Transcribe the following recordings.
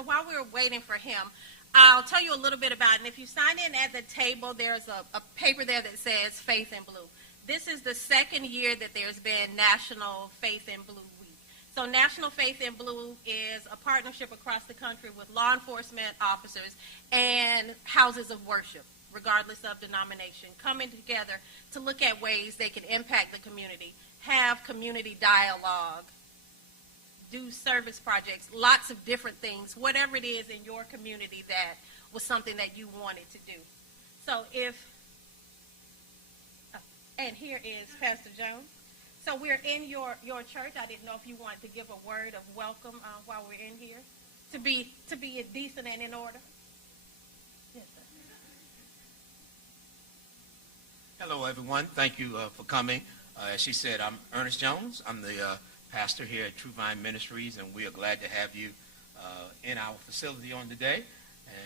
So while we're waiting for him, I'll tell you a little bit about it. And if you sign in at the table, there's a paper there that says Faith in Blue. This is the second year that there's been National Faith in Blue Week. So National Faith in Blue is a partnership across the country with law enforcement officers and houses of worship, regardless of denomination, coming together to look at ways they can impact the community, have community dialogue, do service projects, lots of different things, whatever it is in your community that was something that you wanted to do. So and here is Pastor Jones. So we're in your church. I didn't know if you wanted to give a word of welcome while we're in here, to be decent and in order. Yes, sir. Hello, everyone. Thank you for coming. As she said, I'm Ernest Jones. I'm the pastor here at True Vine Ministries, and we are glad to have you in our facility on today.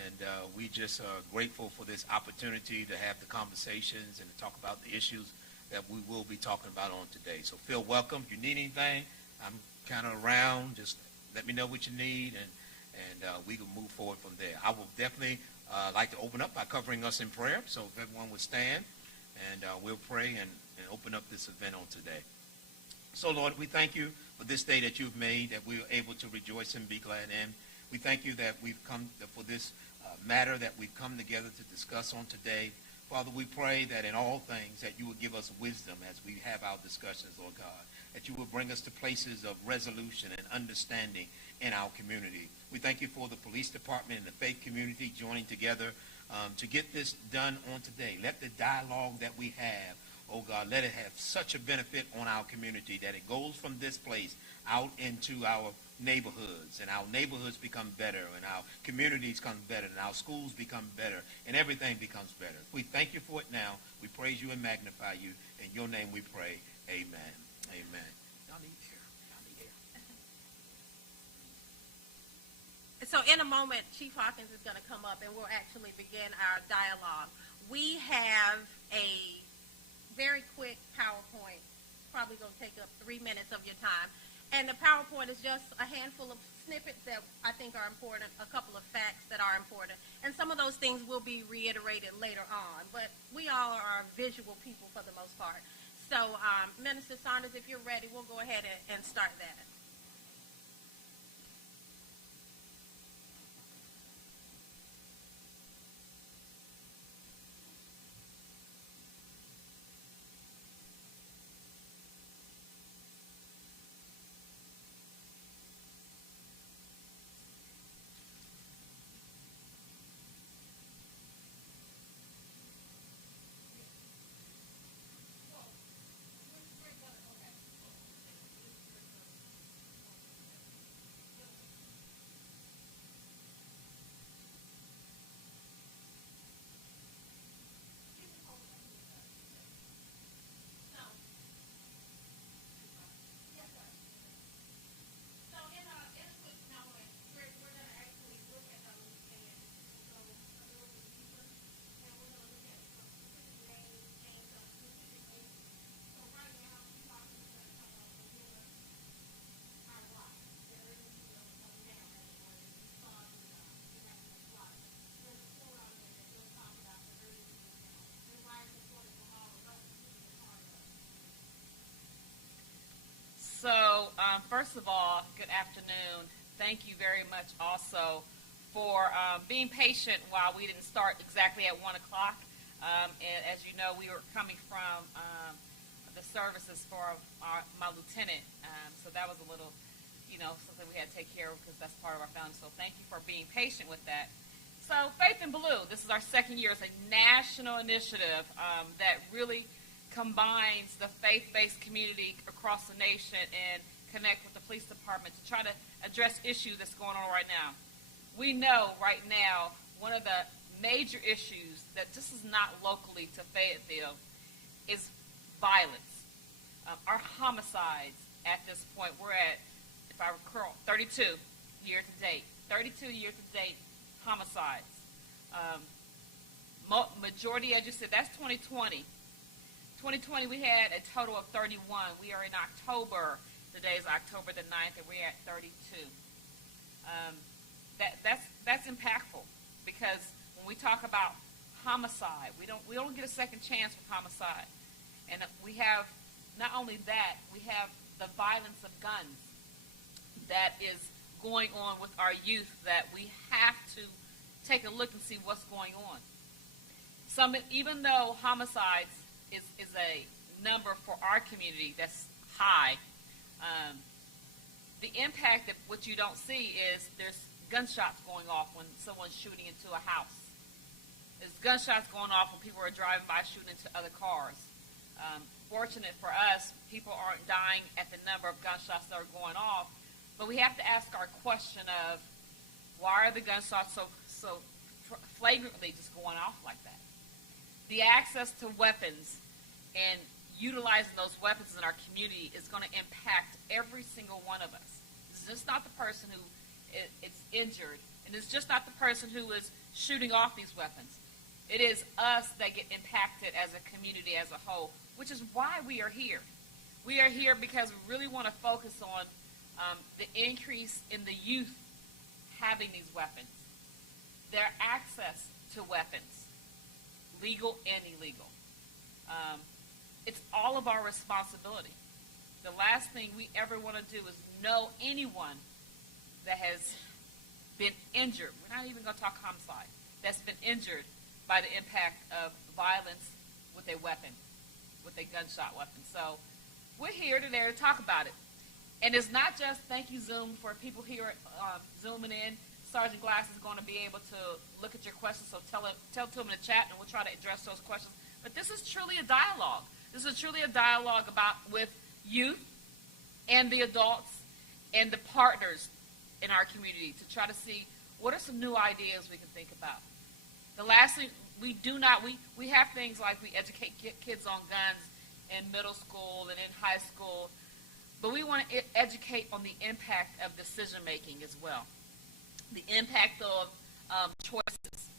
And we just are grateful for this opportunity to have the conversations and to talk about the issues that we will be talking about on today. So feel welcome. If you need anything, I'm kind of around. Just let me know what you need, and we can move forward from there. I will definitely like to open up by covering us in prayer. So if everyone would stand, and we'll pray and open up this event on today. So, Lord, we thank you for this day that you've made, that we are able to rejoice and be glad in. We thank you that we've come for this matter that we've come together to discuss on today. Father, we pray that in all things that you will give us wisdom as we have our discussions, Lord God, that you will bring us to places of resolution and understanding in our community. We thank you for the police department and the faith community joining together to get this done on today. Let the dialogue that we have, oh God, let it have such a benefit on our community that it goes from this place out into our neighborhoods, and our neighborhoods become better, and our communities become better, and our schools become better, and everything becomes better. We thank you for it now. We praise you and magnify you. In your name we pray. Amen. Amen. Y'all need air. Y'all need air. So in a moment, Chief Hawkins is going to come up, and we'll actually begin our dialogue. We have a very quick PowerPoint, probably going to take up 3 minutes of your time. And the PowerPoint is just a handful of snippets that I think are important, a couple of facts that are important. And some of those things will be reiterated later on. But we all are visual people for the most part. So, Minister Saunders, if you're ready, we'll go ahead and start that. So, first of all, good afternoon. Thank you very much also for being patient while we didn't start exactly at 1 o'clock. And as you know, we were coming from the services for my lieutenant. So that was a little, something we had to take care of because that's part of our family. So thank you for being patient with that. So Faith in Blue, this is our second year. It's a national initiative that really combines the faith-based community across the nation and connect with the police department to try to address issues that's going on right now. We know right now one of the major issues that this is not locally to Fayetteville is violence. Our homicides at this point, we're at, if I recall, 32 year to date. 32 year to date homicides. Majority, as you said, that's 2020. 2020, we had a total of 31. We are in October. Today is October the 9th, and we're at 32. that's impactful, because when we talk about homicide, we don't get a second chance with homicide, and we have not only that, we have the violence of guns that is going on with our youth, that we have to take a look and see what's going on. Even though homicides is a number for our community that's high, the impact of what you don't see is there's gunshots going off when someone's shooting into a house. There's gunshots going off when people are driving by shooting into other cars. Fortunate for us, people aren't dying at the number of gunshots that are going off, but we have to ask our question of, why are the gunshots so flagrantly just going off like that? The access to weapons and utilizing those weapons in our community is going to impact every single one of us. It's just not the person who is injured, and it's just not the person who is shooting off these weapons. It is us that get impacted as a community as a whole, which is why we are here. We are here because we really want to focus on the increase in the youth having these weapons, their access to weapons, legal and illegal. It's all of our responsibility. The last thing we ever want to do is know anyone that has been injured. We're not even going to talk homicide. That's been injured by the impact of violence with a weapon, with a gunshot weapon. So we're here today to talk about it. And it's not just, thank you, Zoom, for people here zooming in. Sergeant Glass is going to be able to look at your questions, so tell it to him in the chat, and we'll try to address those questions. But this is truly a dialogue. This is truly a dialogue with youth and the adults and the partners in our community to try to see what are some new ideas we can think about. The last thing we have things like we educate kids on guns in middle school and in high school, but we want to educate on the impact of decision making as well, the impact of choices.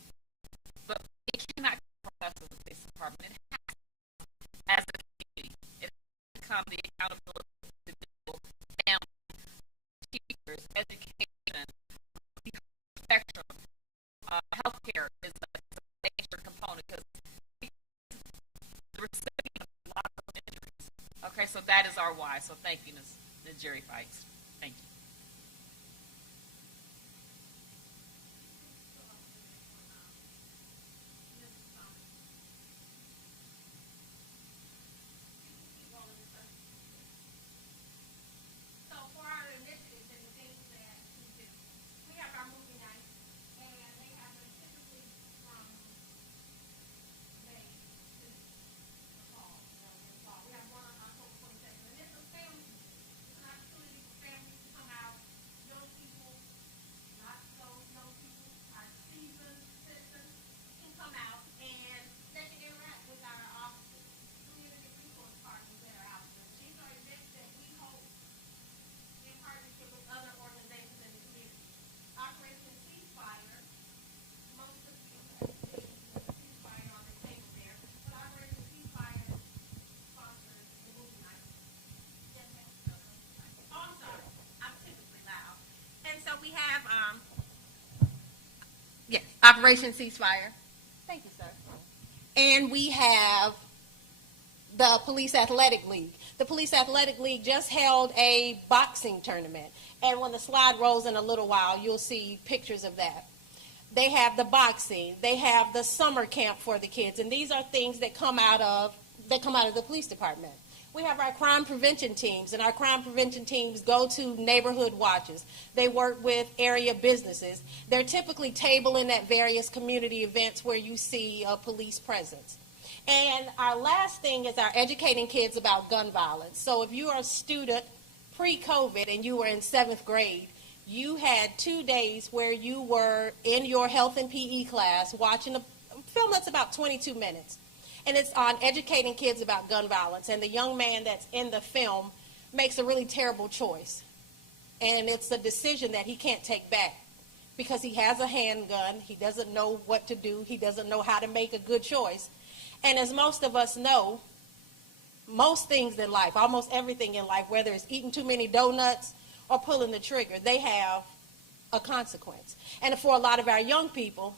But it cannot come from us as a police department. It has to, as a community, it has to become the accountability of individuals, families, teachers, education, spectrum. Healthcare is a major component because the recipient of a lot of injuries. Okay, so that is our why. So thank you, Ms. Jerry Fikes. Thank you. So for our initiatives and the things that we do, we have our movie night, and they have them typically from May to the fall. We have one on October 22nd, and it's a family. It's an opportunity for families to come out, young people, not so young people, our seasoned citizens can come out and they can interact with our officers, community resource partners that are out there. These are events that we host in partnership with other organizations in the community. Operation Ceasefire, most of you have seen the ceasefire on the table there, but Operation Ceasefire sponsors the movie night. Yes, ma'am. Oh, I'm sorry. I'm typically loud. And so we have, yes, Operation Ceasefire. Thank you, sir. And we have the Police Athletic League. The Police Athletic League just held a boxing tournament. And when the slide rolls in a little while, you'll see pictures of that. They have the boxing. They have the summer camp for the kids. And these are things that come out of the police department. We have our crime prevention teams, and our crime prevention teams go to neighborhood watches. They work with area businesses. They're typically tabling at various community events where you see a police presence. And our last thing is our educating kids about gun violence. So if you are a student pre-COVID and you were in 7th grade, you had 2 days where you were in your health and PE class watching a film that's about 22 minutes. And it's on educating kids about gun violence. And the young man that's in the film makes a really terrible choice. And it's a decision that he can't take back because he has a handgun. He doesn't know what to do. He doesn't know how to make a good choice. And as most of us know, most things in life, almost everything in life, whether it's eating too many donuts or pulling the trigger, they have a consequence. And for a lot of our young people,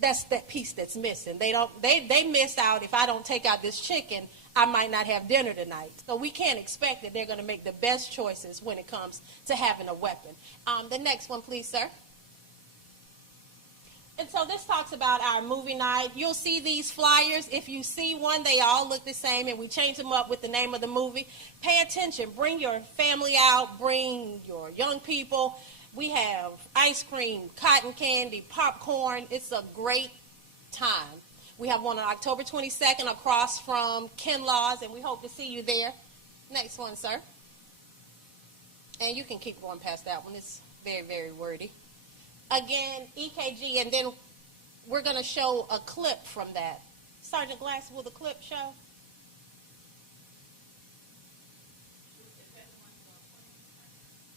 that's that piece that's missing. They missed out. If I don't take out this chicken, I might not have dinner tonight. So we can't expect that they're going to make the best choices when it comes to having a weapon. The next one, please, sir. And so this talks about our movie night. You'll see these flyers. If you see one, they all look the same, and we change them up with the name of the movie. Pay attention. Bring your family out. Bring your young people. We have ice cream, cotton candy, popcorn. It's a great time. We have one on October 22nd across from Kinlaw's, and we hope to see you there. Next one, sir. And you can keep going past that one. It's very, very wordy. Again, EKG, and then we're going to show a clip from that. Sergeant Glass, will the clip show?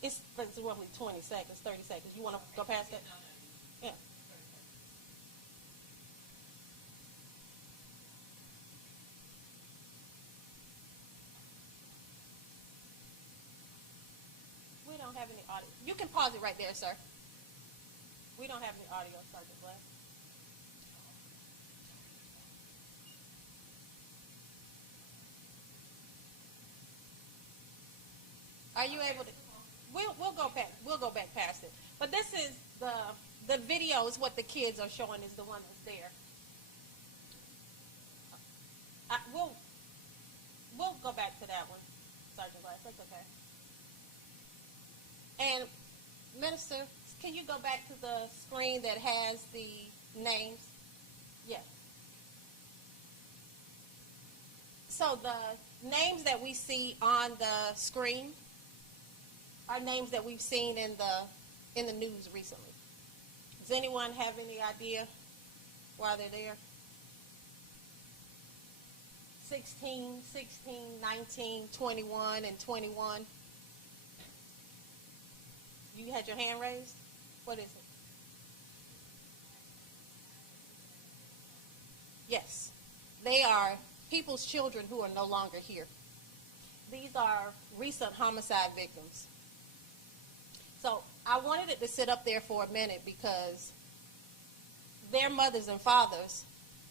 It's roughly 20 seconds, 30 seconds. You want to go past that? Yeah. We don't have any audio. You can pause it right there, sir. We don't have any audio, Sergeant Glass. Are you able to? We'll go back past it. But this is the video is what the kids are showing is the one that's there. We'll go back to that one, Sergeant Glass. That's okay. And Minister, can you go back to the screen that has the names? Yes. So the names that we see on the screen are names that we've seen in the news recently. Does anyone have any idea why they're there? 16, 19, 21, and 21. You had your hand raised? What is it? Yes. They are people's children who are no longer here. These are recent homicide victims. So I wanted it to sit up there for a minute because their mothers and fathers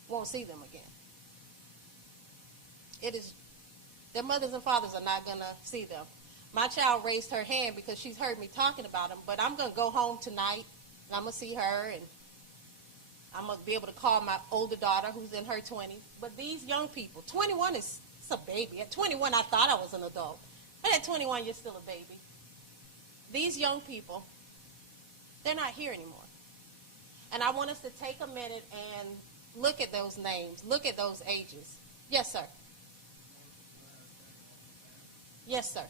won't see them again. Their mothers and fathers are not going to see them. My child raised her hand because she's heard me talking about them, but I'm going to go home tonight, and I'm going to see her, and I'm going to be able to call my older daughter who's in her 20s. But these young people, 21 is a baby. At 21, I thought I was an adult. But at 21, you're still a baby. These young people, they're not here anymore. And I want us to take a minute and look at those names, look at those ages. Yes, sir. Yes, sir.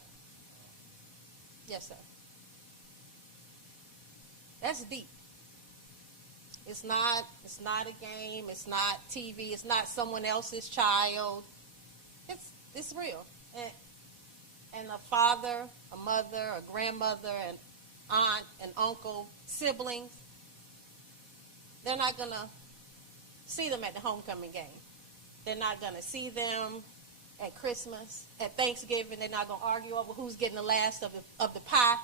Yes, sir. That's deep. It's not a game. It's not TV. It's not someone else's child. It's real. And a father, a mother, a grandmother, an aunt, an uncle, siblings, they're not going to see them at the homecoming game. They're not going to see them at Christmas, at Thanksgiving. They're not going to argue over who's getting the last of the pie.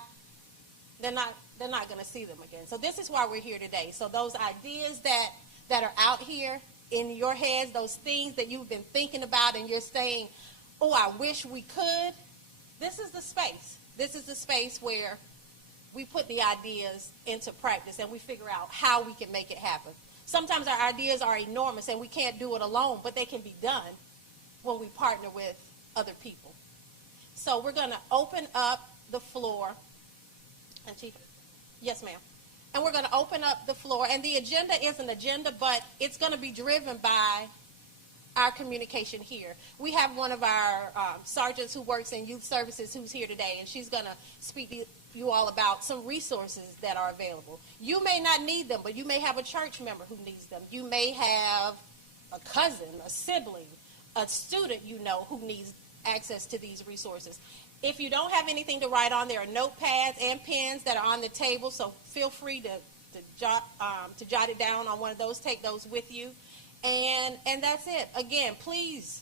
They're not going to see them again. So this is why we're here today. So those ideas that are out here in your heads, those things that you've been thinking about and you're saying, oh, I wish we could, this is the space. This is the space where we put the ideas into practice and we figure out how we can make it happen. Sometimes our ideas are enormous and we can't do it alone, but they can be done when we partner with other people. So we're going to open up the floor. And Chief, yes, ma'am. And we're going to open up the floor. And the agenda is an agenda, but it's going to be driven by our communication here. We have one of our sergeants who works in youth services who's here today, and she's going to speak to you all about some resources that are available. You may not need them, but you may have a church member who needs them. You may have a cousin, a sibling, a student you know who needs access to these resources. If you don't have anything to write on, there are notepads and pens that are on the table, so feel free to jot it down on one of those. Take those with you. And that's it. Again, please,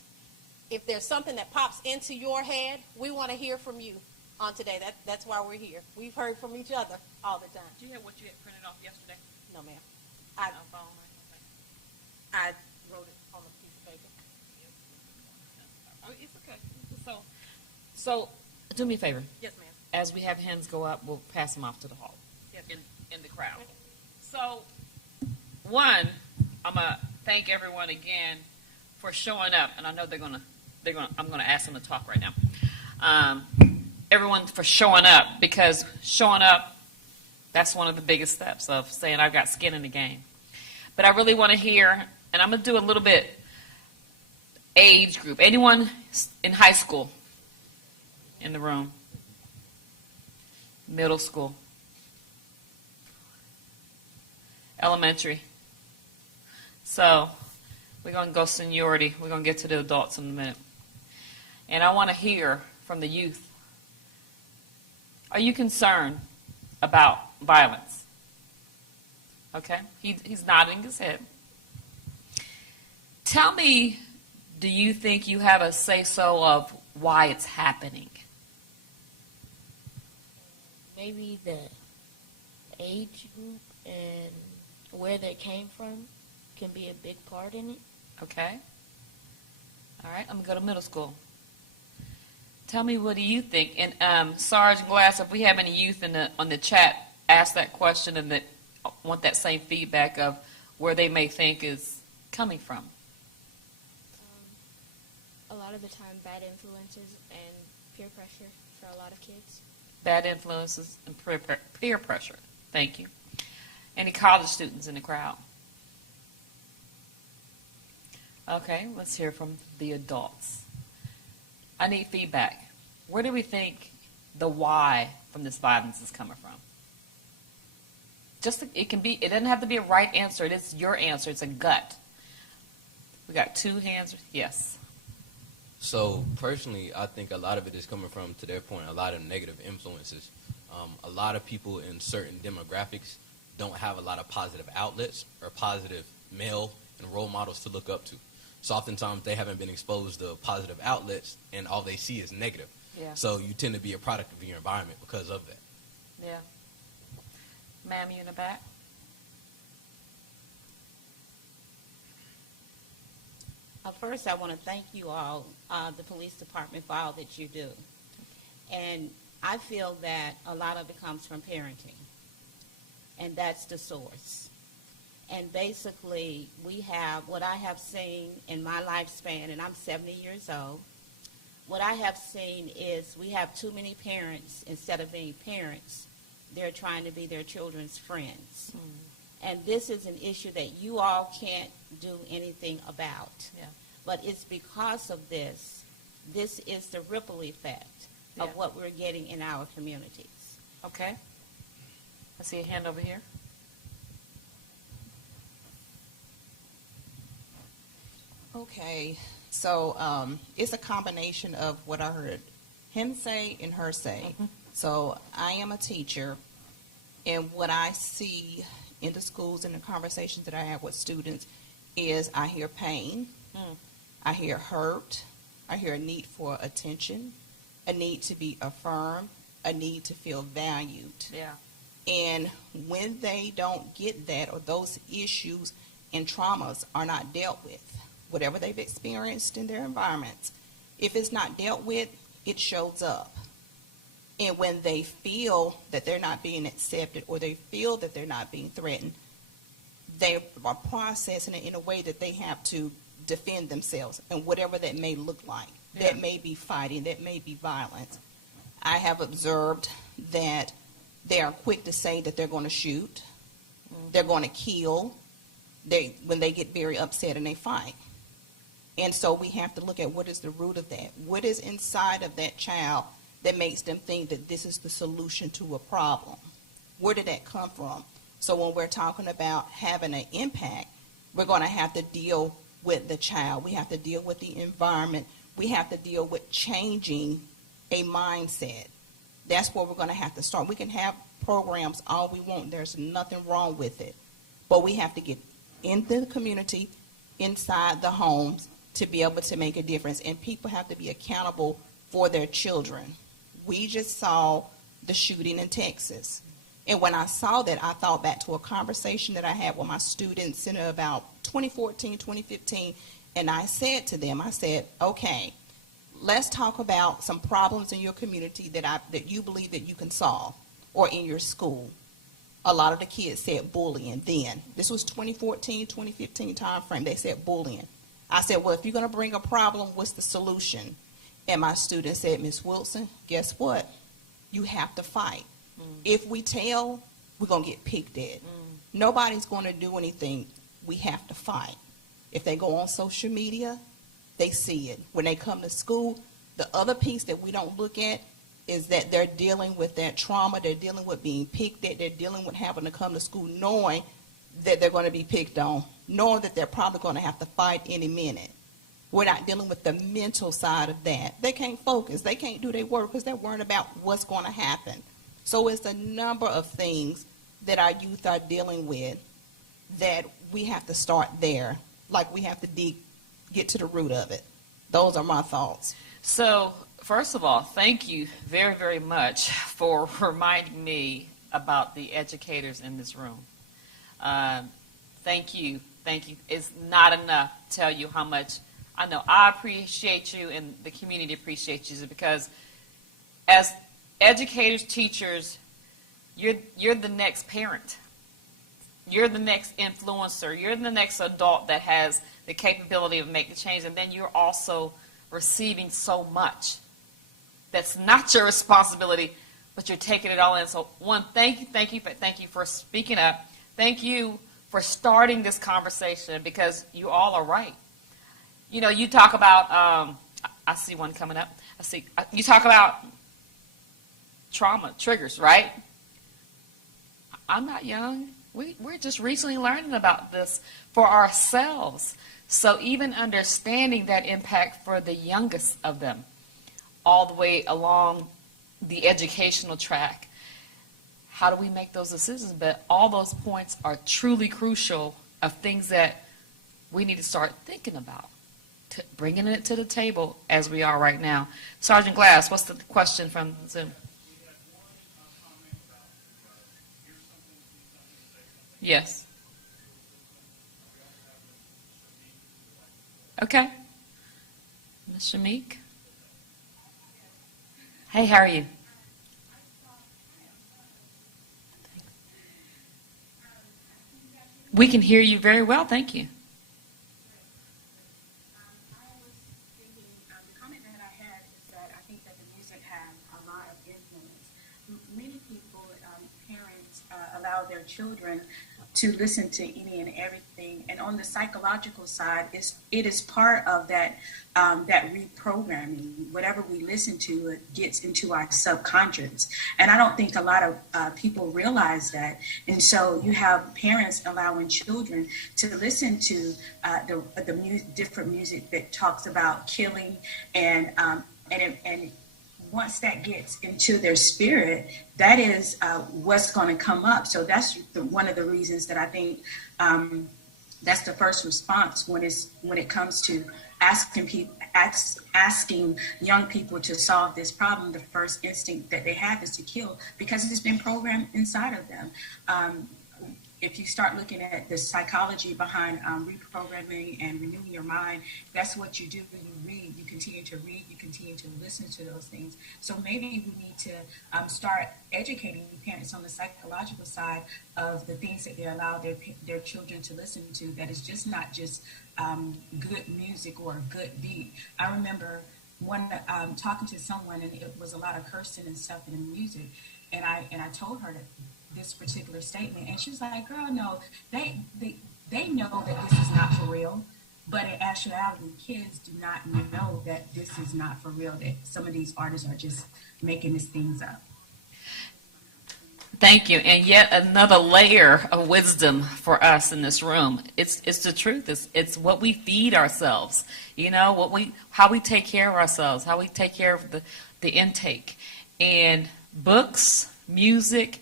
if there's something that pops into your head, we want to hear from you. on today. That's why we're here. We've heard from each other all the time. Do you have what you had printed off yesterday? No, ma'am. No phone. I wrote it on a piece of paper. Oh, it's okay. So do me a favor. Yes, ma'am. As we have hands go up, we'll pass them off to the hall Yes. in the crowd. So, one, I'm gonna thank everyone again for showing up, and I know I'm gonna ask them to talk right now. Everyone for showing up, because showing up, that's one of the biggest steps of saying I've got skin in the game. But I really want to hear, and I'm gonna do a little bit age group. Anyone in high school in the room? Middle school? Elementary? So we're going to go seniority. We're going to get to the adults in a minute. And I want to hear from the youth. Are you concerned about violence? Okay? He's nodding his head. Tell me, do you think you have a say-so of why it's happening? Maybe the age group and where they came from can be a big part in it. Okay. All right, I'm going to go to middle school. Tell me, what do you think? And Sarge Glass, if we have any youth on the chat, ask that question and that want that same feedback of where they may think is coming from. A lot of the time, bad influences and peer pressure for a lot of kids. Bad influences and peer pressure. Thank you. Any college students in the crowd? Okay, let's hear from the adults. I need feedback. Where do we think the why from this violence is coming from? It doesn't have to be a right answer. It is your answer. It's a gut. We got two hands. Yes. So personally, I think a lot of it is coming from, to their point, a lot of negative influences. A lot of people in certain demographics don't have a lot of positive outlets or positive male and role models to look up to. So oftentimes they haven't been exposed to positive outlets, and all they see is negative. Yeah. So you tend to be a product of your environment because of that. Yeah. Ma'am, you in the back? First, I want to thank you all, the police department, for all that you do. And I feel that a lot of it comes from parenting, and that's the source. And basically, we have, what I have seen in my lifespan, and I'm 70 years old, what I have seen is we have too many parents, instead of being parents, they're trying to be their children's friends. And this is an issue that you all can't do anything about. Yeah. But it's because of this is the ripple effect Yeah. of what we're getting in our communities. Okay. I see a hand over here. Okay, so it's a combination of what I heard him say and her say. So I am a teacher, and what I see in the schools and the conversations that I have with students is I hear pain, I hear hurt, I hear a need for attention, a need to be affirmed, a need to feel valued. Yeah. And when they don't get that, or those issues and traumas are not dealt with, whatever they've experienced in their environments, if it's not dealt with, it shows up. And when they feel that they're not being accepted, or they feel that they're not being threatened, they are processing it in a way that they have to defend themselves, and whatever that may look like. Yeah. That may be fighting, that may be violence. I have observed that they are quick to say that they're going to shoot, they're going to kill, when they get very upset and they fight. And so we have to look at what is the root of that. What is inside of that child that makes them think that this is the solution to a problem? Where did that come from? So when we're talking about having an impact, we're going to have to deal with the child. We have to deal with the environment. We have to deal with changing a mindset. That's where we're going to have to start. We can have programs all we want. There's nothing wrong with it. But we have to get in the community, inside the homes, to be able to make a difference. And people have to be accountable for their children. We just saw the shooting in Texas. And when I saw that, I thought back to a conversation that I had with my students in about 2014, 2015, and I said to them, I said, okay, let's talk about some problems in your community that you believe that you can solve, or in your school. A lot of the kids said bullying then. This was 2014, 2015 time frame. They said bullying. I said, well, if you're going to bring a problem, what's the solution? And my student said, Miss Wilson, guess what? You have to fight. If we tell, we're going to get picked at. Nobody's going to do anything. We have to fight. If they go on social media, they see it. When they come to school, the other piece that we don't look at is that they're dealing with that trauma. They're dealing with being picked at. They're dealing with having to come to school knowing that they're going to be picked on, knowing that they're probably going to have to fight any minute. We're not dealing with the mental side of that. They can't focus. They can't do their work because they're worried about what's going to happen. So it's a number of things that our youth are dealing with that we have to start there. Like we have to get to the root of it. Those are my thoughts. So, first of all, thank you very, very much for reminding me about the educators in this room. Thank you. Thank you. It's not enough to tell you how much I know I appreciate you and the community appreciates you, because as educators, teachers, you're the next parent. You're the next influencer. You're the next adult that has the capability of making change, and then you're also receiving so much that's not your responsibility, but you're taking it all in. So, one, thank you for speaking up. Thank you for starting this conversation, because you all are right. You know, you talk about, I see one coming up. You talk about trauma triggers, right? I'm not young. We're just recently learning about this for ourselves. So even understanding that impact for the youngest of them, all the way along the educational track, how do we make those decisions? But all those points are truly crucial of things that we need to start thinking about, bringing it to the table as we are right now. Sergeant Glass, what's the question from Zoom? Yes. Okay. Ms. Shamik? Hey, how are you? We can hear you very well, thank you. I was thinking, the comment that I had is that I think that the music had a lot of influence. Many people, parents, allow their children to listen to any and everything, and on the psychological side, it is part of that reprogramming. Whatever we listen to, it gets into our subconscious, and I don't think a lot of people realize that. And so you have parents allowing children to listen to different music that talks about killing, and once that gets into their spirit, that is what's going to come up. So that's one of the reasons that I think that's the first response when it comes to asking young people to solve this problem. The first instinct that they have is to kill, because it's been programmed inside of them. If you start looking at the psychology behind reprogramming and renewing your mind, that's what you do. You read, you continue to read, you continue to listen to those things. So maybe we need to start educating parents on the psychological side of the things that they allow their children to listen to, that is just not just good music or a good beat. I remember talking to someone, and it was a lot of cursing and stuff in the music, and I told her that this particular statement, and she was like, girl, no, they know that this is not for real, but in actuality, kids do not know that this is not for real, that some of these artists are just making these things up. Thank you. And yet another layer of wisdom for us in this room. It's the truth. It's what we feed ourselves, you know, how we take care of ourselves, how we take care of the intake. And books, music,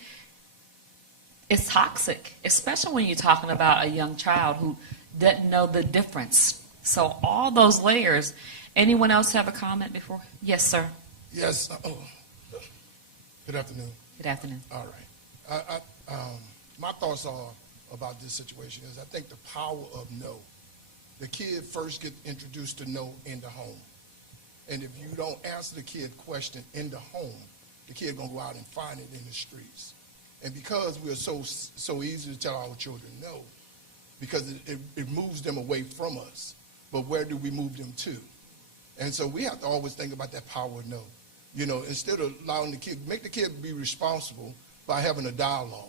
it's toxic, especially when you're talking about a young child who doesn't know the difference. So all those layers. Anyone else have a comment before? Yes, sir. Yes. Good afternoon. Good afternoon. All right. My thoughts are about this situation is I think the power of no. The kid first gets introduced to no in the home. And if you don't answer the kid question in the home, the kid going to go out and find it in the streets. And because we're so easy to tell our children no, because it moves them away from us. But where do we move them to? And so we have to always think about that power of no. You know, instead of allowing the kid, make the kid be responsible by having a dialogue,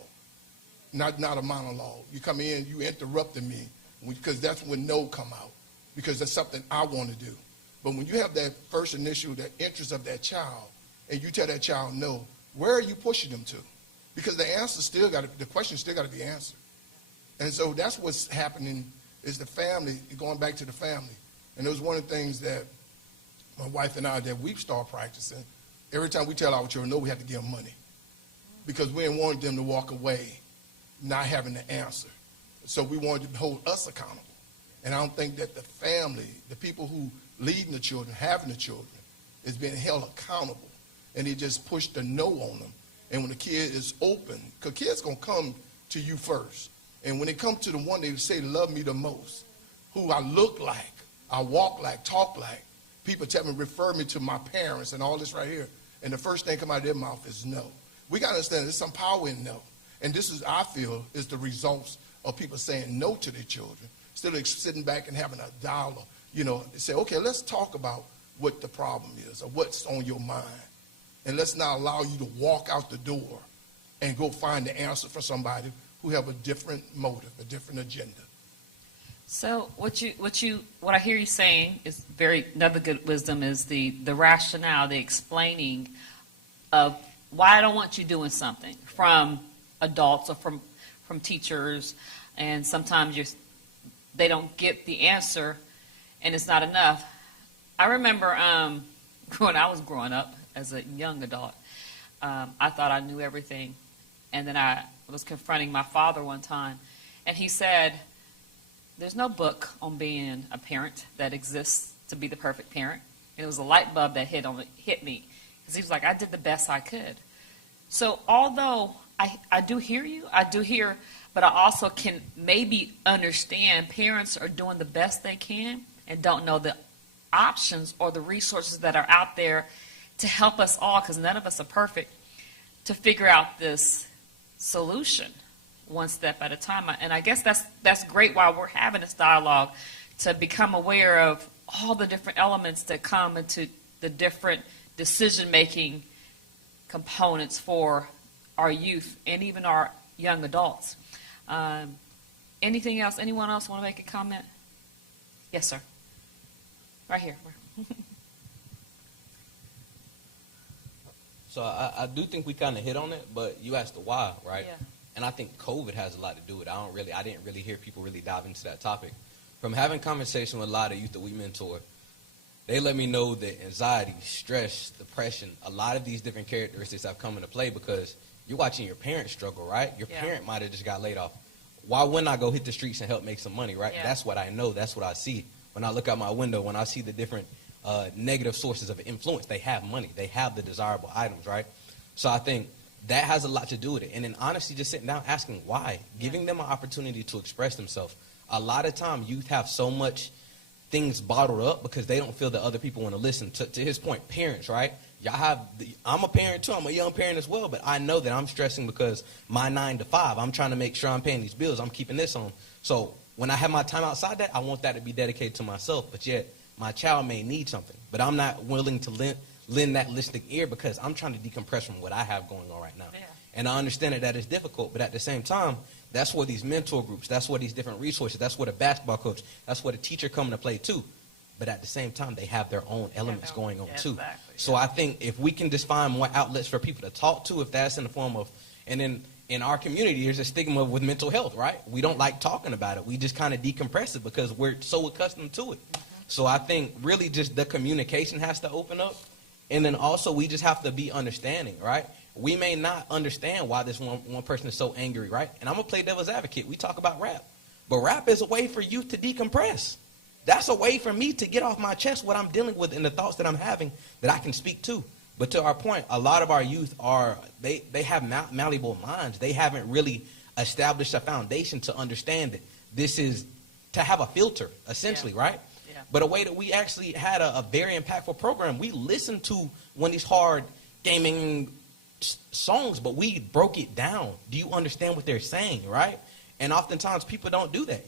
not a monologue. You come in, you interrupted me, because that's when no come out, because that's something I want to do. But when you have that first initial, that interest of that child, and you tell that child no, where are you pushing them to? Because the question still got to be answered. And so that's what's happening is the family, going back to the family. And it was one of the things that my wife and I, that we've started practicing. Every time we tell our children no, we have to give them money. Because we didn't want them to walk away not having the answer. So we wanted to hold us accountable. And I don't think that the family, the people who leading the children, having the children, is being held accountable. And they just push the no on them. And when the kid is open, because kids going to come to you first. And when they come to the one they say love me the most, who I look like, I walk like, talk like, people tell me, refer me to my parents and all this right here. And the first thing come out of their mouth is no. We got to understand there's some power in no. And this is, I feel, is the results of people saying no to their children. Instead of sitting back and having a dialogue, you know, say, okay, let's talk about what the problem is or what's on your mind. And let's not allow you to walk out the door and go find the answer for somebody who have a different motive, a different agenda. So what I hear you saying is another good wisdom is the rationale, the explaining of why I don't want you doing something from adults or from teachers, and sometimes they don't get the answer and it's not enough. I remember when I was growing up as a young adult, I thought I knew everything, and then I was confronting my father one time, and he said, there's no book on being a parent that exists to be the perfect parent. And it was a light bulb that hit me, because he was like, I did the best I could. So although I do hear you, but I also can maybe understand parents are doing the best they can and don't know the options or the resources that are out there to help us all, because none of us are perfect, to figure out this solution one step at a time. And I guess that's great while we're having this dialogue, to become aware of all the different elements that come into the different decision-making components for our youth and even our young adults. Anything else? Anyone else want to make a comment? Yes, sir. Right here. So I do think we kind of hit on it, but you asked the why, right? Yeah. And I think COVID has a lot to do with it. I didn't really hear people really dive into that topic. From having conversation with a lot of youth that we mentor, they let me know that anxiety, stress, depression, a lot of these different characteristics have come into play because you're watching your parents struggle, right? Your parent might have just got laid off. Why wouldn't I go hit the streets and help make some money, right? Yeah. That's what I know. That's what I see. When I look out my window, when I see the different negative sources of influence, they have money. They have the desirable items, right? So I think that has a lot to do with it. And then honestly, just sitting down asking why, giving them an opportunity to express themselves. A lot of time, youth have so much things bottled up because they don't feel that other people want to listen. To his point, parents, right? I'm a parent too. I'm a young parent as well, but I know that I'm stressing because my 9 to 5, I'm trying to make sure I'm paying these bills. I'm keeping this on. So when I have my time outside that, I want that to be dedicated to myself. But yet, my child may need something, but I'm not willing to lend that listening ear because I'm trying to decompress from what I have going on right now. Yeah. And I understand that is difficult, but at the same time, that's where these mentor groups, that's where these different resources, that's where the basketball coach, that's where the teacher come into play too. But at the same time, they have their own elements going on too. Exactly. So I think if we can just find more outlets for people to talk to, if that's in the form of, and then in our community, there's a stigma with mental health, right? We don't like talking about it. We just kind of decompress it because we're so accustomed to it. Mm-hmm. So I think really just the communication has to open up. And then also we just have to be understanding, right? We may not understand why this one person is so angry, right? And I'm going to play devil's advocate. We talk about rap. But rap is a way for youth to decompress. That's a way for me to get off my chest what I'm dealing with and the thoughts that I'm having that I can speak to. But to our point, a lot of our youth they have malleable minds. They haven't really established a foundation to understand that this is to have a filter, essentially, right? Yeah. But a way that we actually had a very impactful program, we listened to one of these hard gaming songs, but we broke it down. Do you understand what they're saying, right? And oftentimes people don't do that.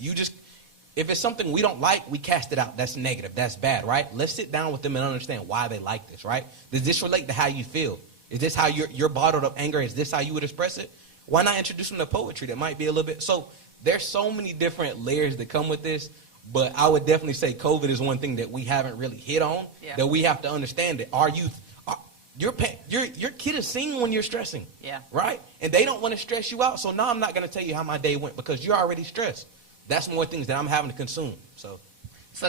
If it's something we don't like, we cast it out. That's negative. That's bad, right? Let's sit down with them and understand why they like this, right? Does this relate to how you feel? Is this how your bottled up anger, is this how you would express it? Why not introduce them to poetry that might be a little bit? So there's so many different layers that come with this, but I would definitely say COVID is one thing that we haven't really hit on, that we have to understand that our youth, your kid is singing when you're stressing, right? And they don't want to stress you out. So now I'm not going to tell you how my day went because you're already stressed. That's more things that I'm having to consume. So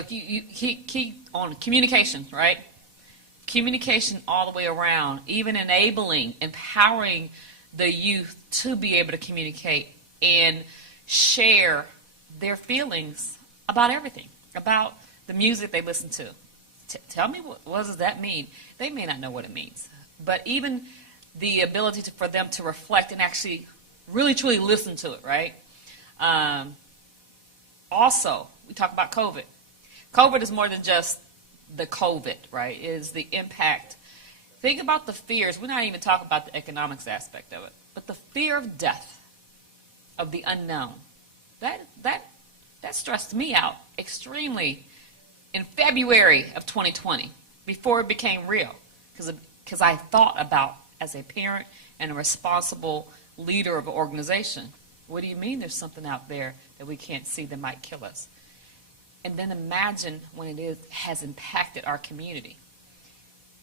you keep on communication, right? Communication all the way around, even enabling, empowering the youth to be able to communicate and share their feelings about everything, about the music they listen to. Tell me, what does that mean? They may not know what it means. But even the ability for them to reflect and actually really, truly listen to it, right? Also, we talk about COVID. COVID is more than just the COVID, right? It is the impact. Think about the fears. We're not even talking about the economics aspect of it, but the fear of death, of the unknown. That stressed me out extremely in February of 2020, before it became real, because I thought about, as a parent and a responsible leader of an organization, what do you mean there's something out there that we can't see that might kill us? And then imagine when has impacted our community.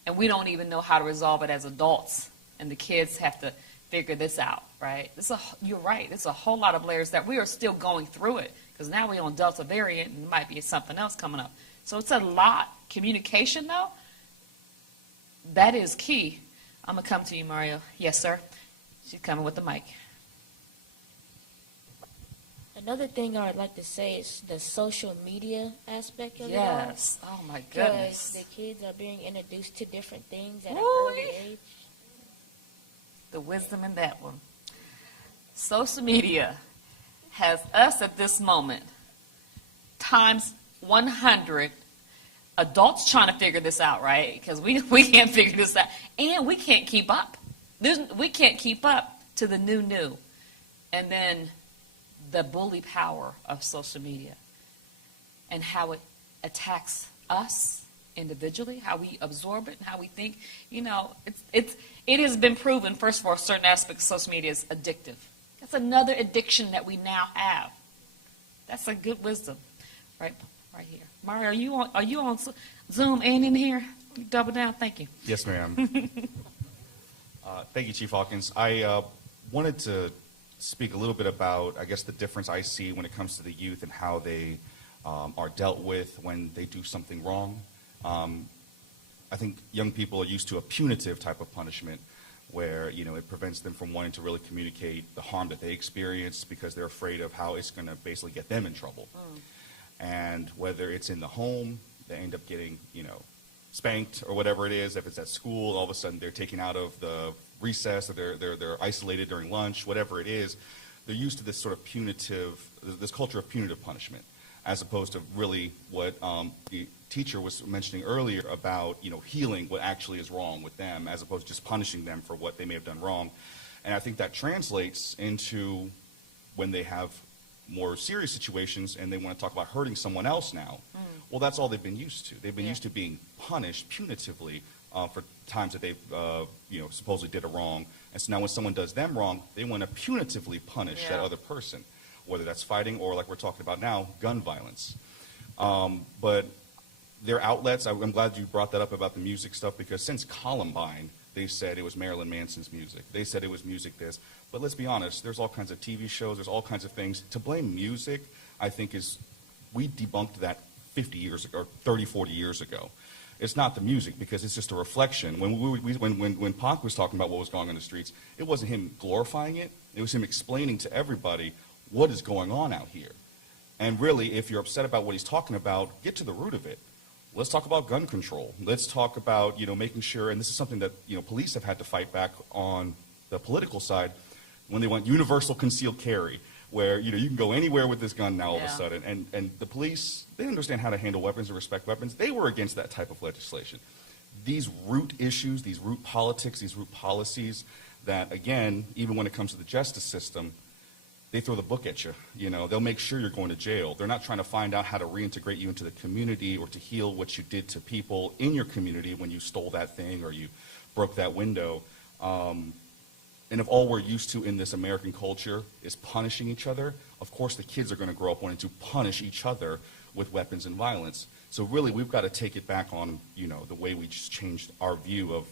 And we don't even know how to resolve it as adults. And the kids have to figure this out, right? You're right. There's a whole lot of layers that we are still going through it. Because now we're on Delta variant and there might be something else coming up. So it's a lot. Communication, though, that is key. I'm going to come to you, Mario. Yes, sir. She's coming with the mic. Another thing I would like to say is the social media aspect of it all. Yes. Oh, my goodness. Because the kids are being introduced to different things at an Ooh-wee. early age. The wisdom in that one. Social media has us at this moment times 100 adults trying to figure this out, right? Because we can't figure this out. And we can't keep up. We can't keep up to the new. And then the bully power of social media and how it attacks us individually, how we absorb it, and how we think. You know, it has been proven, first of all, certain aspects of social media is addictive. That's another addiction that we now have. That's a good wisdom, right here. Mario, are you on Zoom and in here? Double down. Thank you. Yes, ma'am. Thank you, Chief Hawkins. I wanted to speak a little bit about, I guess, the difference I see when it comes to the youth and how they are dealt with when they do something wrong. I think young people are used to a punitive type of punishment where, you know, it prevents them from wanting to really communicate the harm that they experience because they're afraid of how it's going to basically get them in trouble. And whether it's in the home, they end up getting, you know, spanked or whatever it is. If it's at school, all of a sudden they're taken out of the recess, or they're isolated during lunch, whatever it is. They're used to this sort of punitive, this culture of punitive punishment, as opposed to really what the teacher was mentioning earlier about, you know, healing what actually is wrong with them, as opposed to just punishing them for what they may have done wrong. And I think that translates into when they have more serious situations and they want to talk about hurting someone else now. Well, that's all they've been used to. They've been used to being punished punitively for times that they've, you know, supposedly did a wrong. And so now when someone does them wrong, they want to punitively punish that other person, whether that's fighting or, like we're talking about now, gun violence. But their outlets, I'm glad you brought that up about the music stuff, because since Columbine, they said it was Marilyn Manson's music. They said it was music this. But let's be honest, there's all kinds of TV shows, there's all kinds of things. To blame music, I think we debunked that 50 years ago, or 30, 40 years ago. It's not the music, because it's just a reflection. When Pac was talking about what was going on in the streets, it wasn't him glorifying it. It was him explaining to everybody what is going on out here. And really, if you're upset about what he's talking about, get to the root of it. let's talk about gun control. Let's talk about, making sure, and this is something that, police have had to fight back on the political side when they want universal concealed carry, where, you can go anywhere with this gun now all of a sudden. And the police, they understand how to handle weapons and respect weapons. They were against that type of legislation. These root issues, these root politics, these root policies that, again, even when it comes to the justice system, they throw the book at you. They'll make sure you're going to jail. They're not trying to find out how to reintegrate you into the community or to heal what you did to people in your community when you stole that thing or you broke that window. And if all we're used to in this American culture is punishing each other, of course the kids are going to grow up wanting to punish each other with weapons and violence. So really, we've got to take it back on, the way we just changed our view of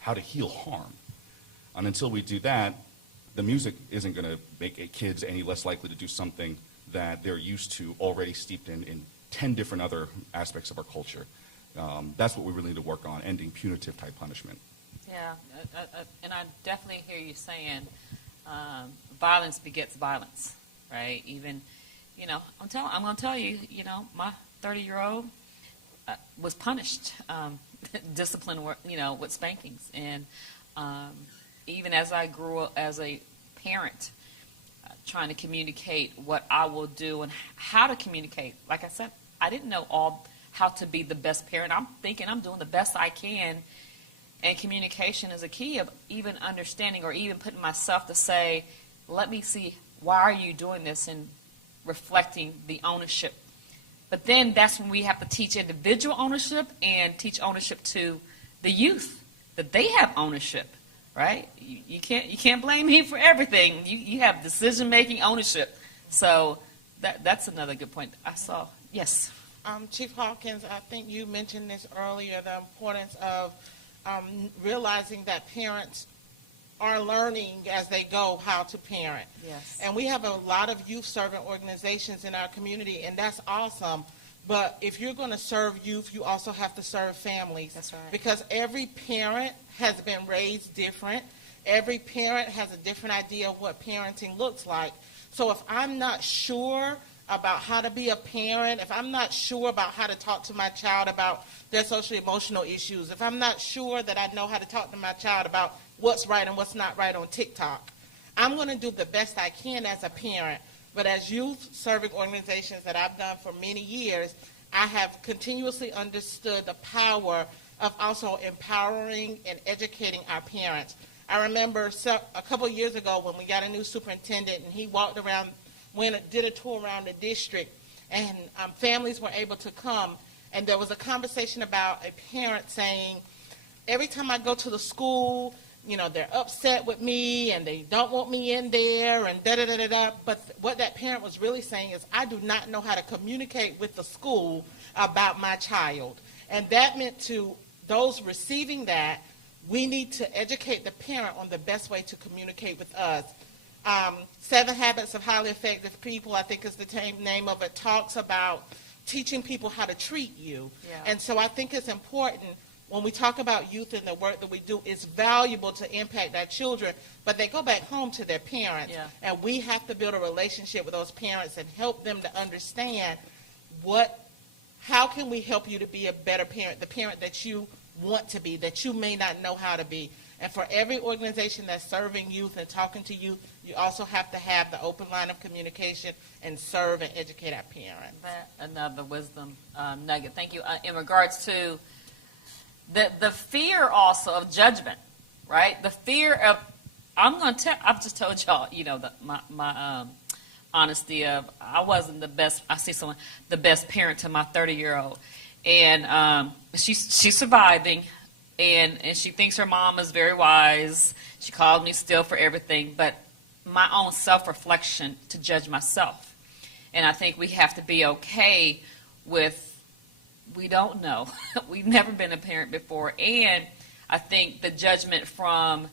how to heal harm. And until we do that, the music isn't going to make kids any less likely to do something that they're used to, already steeped in 10 different other aspects of our culture. That's what we really need to work on, ending punitive type punishment. Yeah, and I definitely hear you saying violence begets violence, right? Even, I'm going to tell you, my 30-year-old was punished, disciplined, with spankings. And even as I grew up as a parent, trying to communicate what I will do and how to communicate. Like I said, I didn't know how to be the best parent. I'm thinking I'm doing the best I can, and communication is a key of even understanding or even putting myself to say, let me see, why are you doing this, and reflecting the ownership. But then that's when we have to teach individual ownership and teach ownership to the youth, that they have ownership. Right? You can't blame me for everything. You have decision-making ownership. So that's another good point. I saw. Yes. Chief Hawkins, I think you mentioned this earlier, the importance of realizing that parents are learning as they go how to parent. Yes. And we have a lot of youth serving organizations in our community, and that's awesome. But if you're going to serve youth, you also have to serve families. That's right. Because every parent has been raised different. Every parent has a different idea of what parenting looks like. So if I'm not sure about how to be a parent, if I'm not sure about how to talk to my child about their social emotional issues, if I'm not sure that I know how to talk to my child about what's right and what's not right on TikTok, I'm going to do the best I can as a parent. But as youth serving organizations that I've done for many years, I have continuously understood the power of also empowering and educating our parents. I remember a couple of years ago when we got a new superintendent, and he walked around, did a tour around the district, and families were able to come, and there was a conversation about a parent saying, every time I go to the school, they're upset with me and they don't want me in there and da-da-da-da-da. But what that parent was really saying is, I do not know how to communicate with the school about my child. And that meant to those receiving that, we need to educate the parent on the best way to communicate with us. 7 Habits of Highly Effective People, I think is the name of it, talks about teaching people how to treat you. Yeah. And so I think it's important when we talk about youth and the work that we do, it's valuable to impact our children, but they go back home to their parents. Yeah. And we have to build a relationship with those parents and help them to understand how can we help you to be a better parent, the parent that you want to be, that you may not know how to be. And for every organization that's serving youth and talking to youth, you also have to have the open line of communication and serve and educate our parents. Another wisdom nugget. Thank you. In regards to the fear also of judgment, right? The fear of, I've just told y'all, my honesty of, I wasn't the best, the best parent to my 30-year-old. And she's surviving, and she thinks her mom is very wise. She calls me still for everything, but my own self-reflection to judge myself. And I think we have to be okay with, we don't know. We've never been a parent before. And I think the judgment from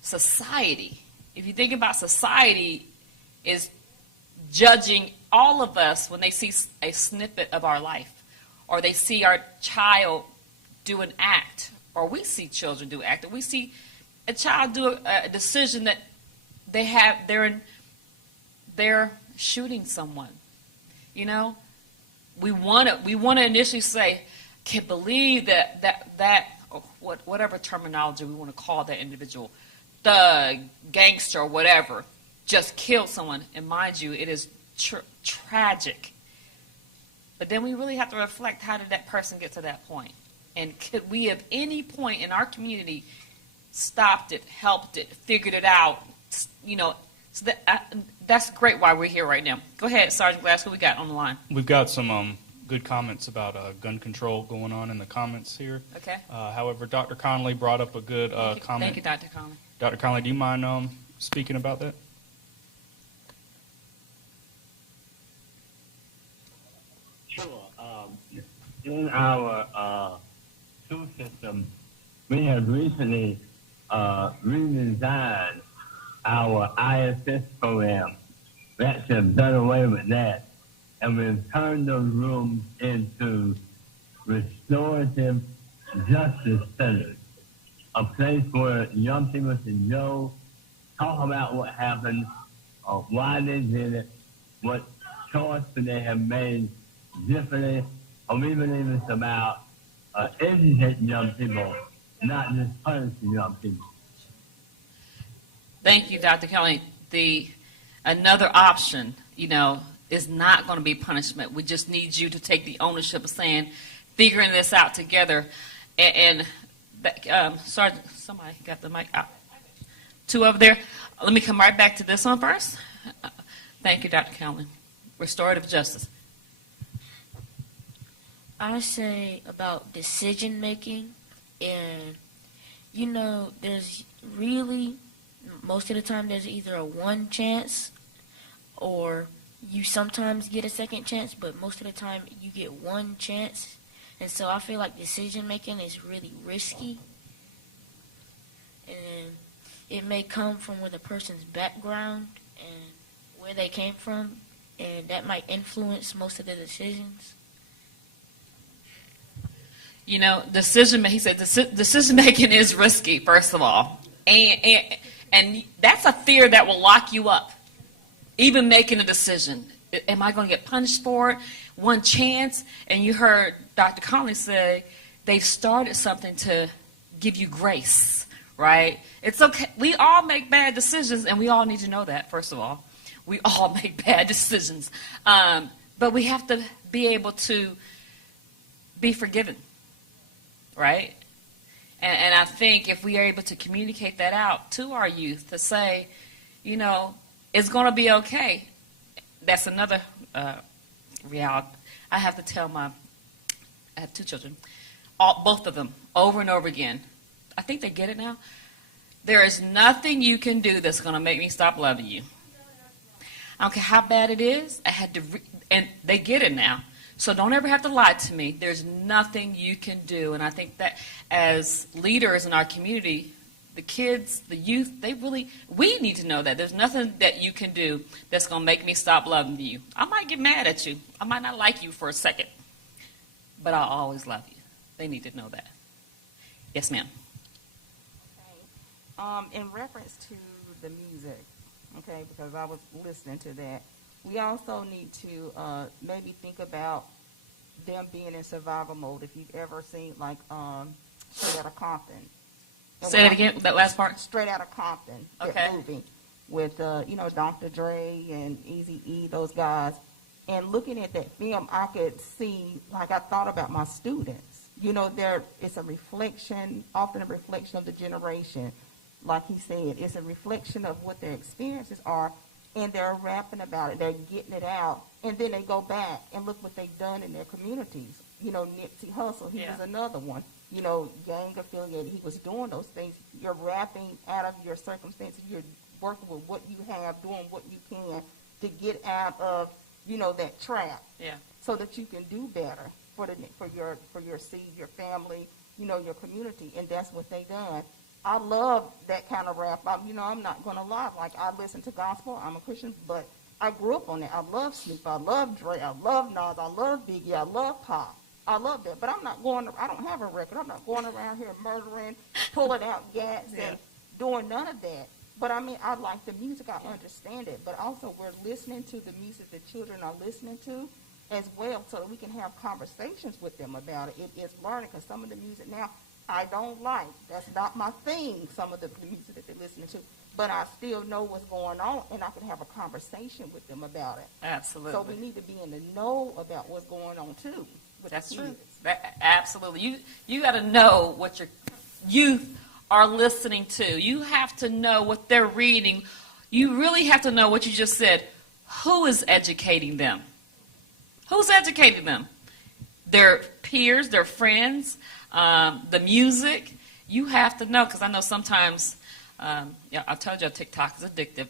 society, if you think about society, is judging all of us when they see a snippet of our life, or they see our child do an act, or we see children do act, or we see a child do a decision that they're shooting someone. We want to initially say, can believe that or whatever terminology we want to call that individual, thug, gangster, or whatever, just killed someone. And mind you, it is tragic. But then we really have to reflect, how did that person get to that point? And could we at any point in our community stopped it, helped it, figured it out? So that's great why we're here right now. Go ahead, Sergeant Glass, what we got on the line? We've got some good comments about gun control going on in the comments here. Okay. However, Dr. Connolly brought up a good comment. Thank you, Dr. Connolly. Dr. Connolly, do you mind speaking about that? Sure. In our school system, we have recently redesigned our ISS program. We actually have done away with that, and we've turned those rooms into restorative justice centers, a place where young people can go, talk about what happened, why they did it, what choice they have made differently, or we believe it's about educating young people, not just punishing young people. Thank you, Dr. Kelly. Another option, is not going to be punishment. We just need you to take the ownership of saying, figuring this out together. And Sergeant, somebody got the mic out. Two over there. Let me come right back to this one first. Thank you, Dr. Kelly. Restorative justice. I say about decision making, and there's really, most of the time there's either a one chance or you sometimes get a second chance, but most of the time you get one chance. And so I feel like decision making is really risky, and it may come from where the person's background and where they came from, and that might influence most of the decisions. Decision making is risky, first of all, and that's a fear that will lock you up. Even making a decision, am I going to get punished for it? One chance, and you heard Dr. Conley say they've started something to give you grace, right? It's okay. We all make bad decisions, and we all need to know that. First of all, we all make bad decisions, but we have to be able to be forgiven. Right? And I think if we are able to communicate that out to our youth, to say, it's going to be okay. That's another reality. I have to tell I have two children, both of them, over and over again. I think they get it now. There is nothing you can do that's going to make me stop loving you. I don't care how bad it is. I had to, and they get it now. So don't ever have to lie to me. There's nothing you can do. And I think that as leaders in our community, the kids, the youth, we need to know that. There's nothing that you can do that's going to make me stop loving you. I might get mad at you. I might not like you for a second. But I'll always love you. They need to know that. Yes, ma'am. Okay. In reference to the music, okay, because I was listening to that, we also need to maybe think about them being in survival mode. If you've ever seen, Straight Outta Compton. Say that again, that last part. Straight Outta Compton, okay. That movie with, Dr. Dre and Eazy-E, those guys. And looking at that film, I could see, I thought about my students. It's a reflection, often a reflection of the generation. Like he said, it's a reflection of what their experiences are. And they're rapping about it, they're getting it out, and then they go back and look what they've done in their communities. Nipsey Hussle, he was another one, gang affiliated, he was doing those things. You're rapping out of your circumstances, you're working with what you have, doing what you can to get out of, that trap. Yeah. So that you can do better for your seed, your family, your community, and that's what they done. I love that kind of rap. I'm not going to lie. I listen to gospel. I'm a Christian, but I grew up on that. I love Snoop. I love Dre. I love Nas. I love Biggie. I love Pop. I love that. But I don't have a record. I'm not going around here murdering, pulling out gats, and doing none of that. But, I like the music. I understand it. But also, we're listening to the music that children are listening to. as well, so that we can have conversations with them about it. It is learning, because some of the music now I don't like. That's not my thing, some of the music that they're listening to. But I still know what's going on, and I can have a conversation with them about it. Absolutely. So we need to be in the know about what's going on, too. That's true. Absolutely. You got to know what your youth are listening to. You have to know what they're reading. You really have to know what you just said. Who is educating them? Who's educating them? Their peers, their friends, the music. You have to know, because I know sometimes, I told you TikTok is addictive.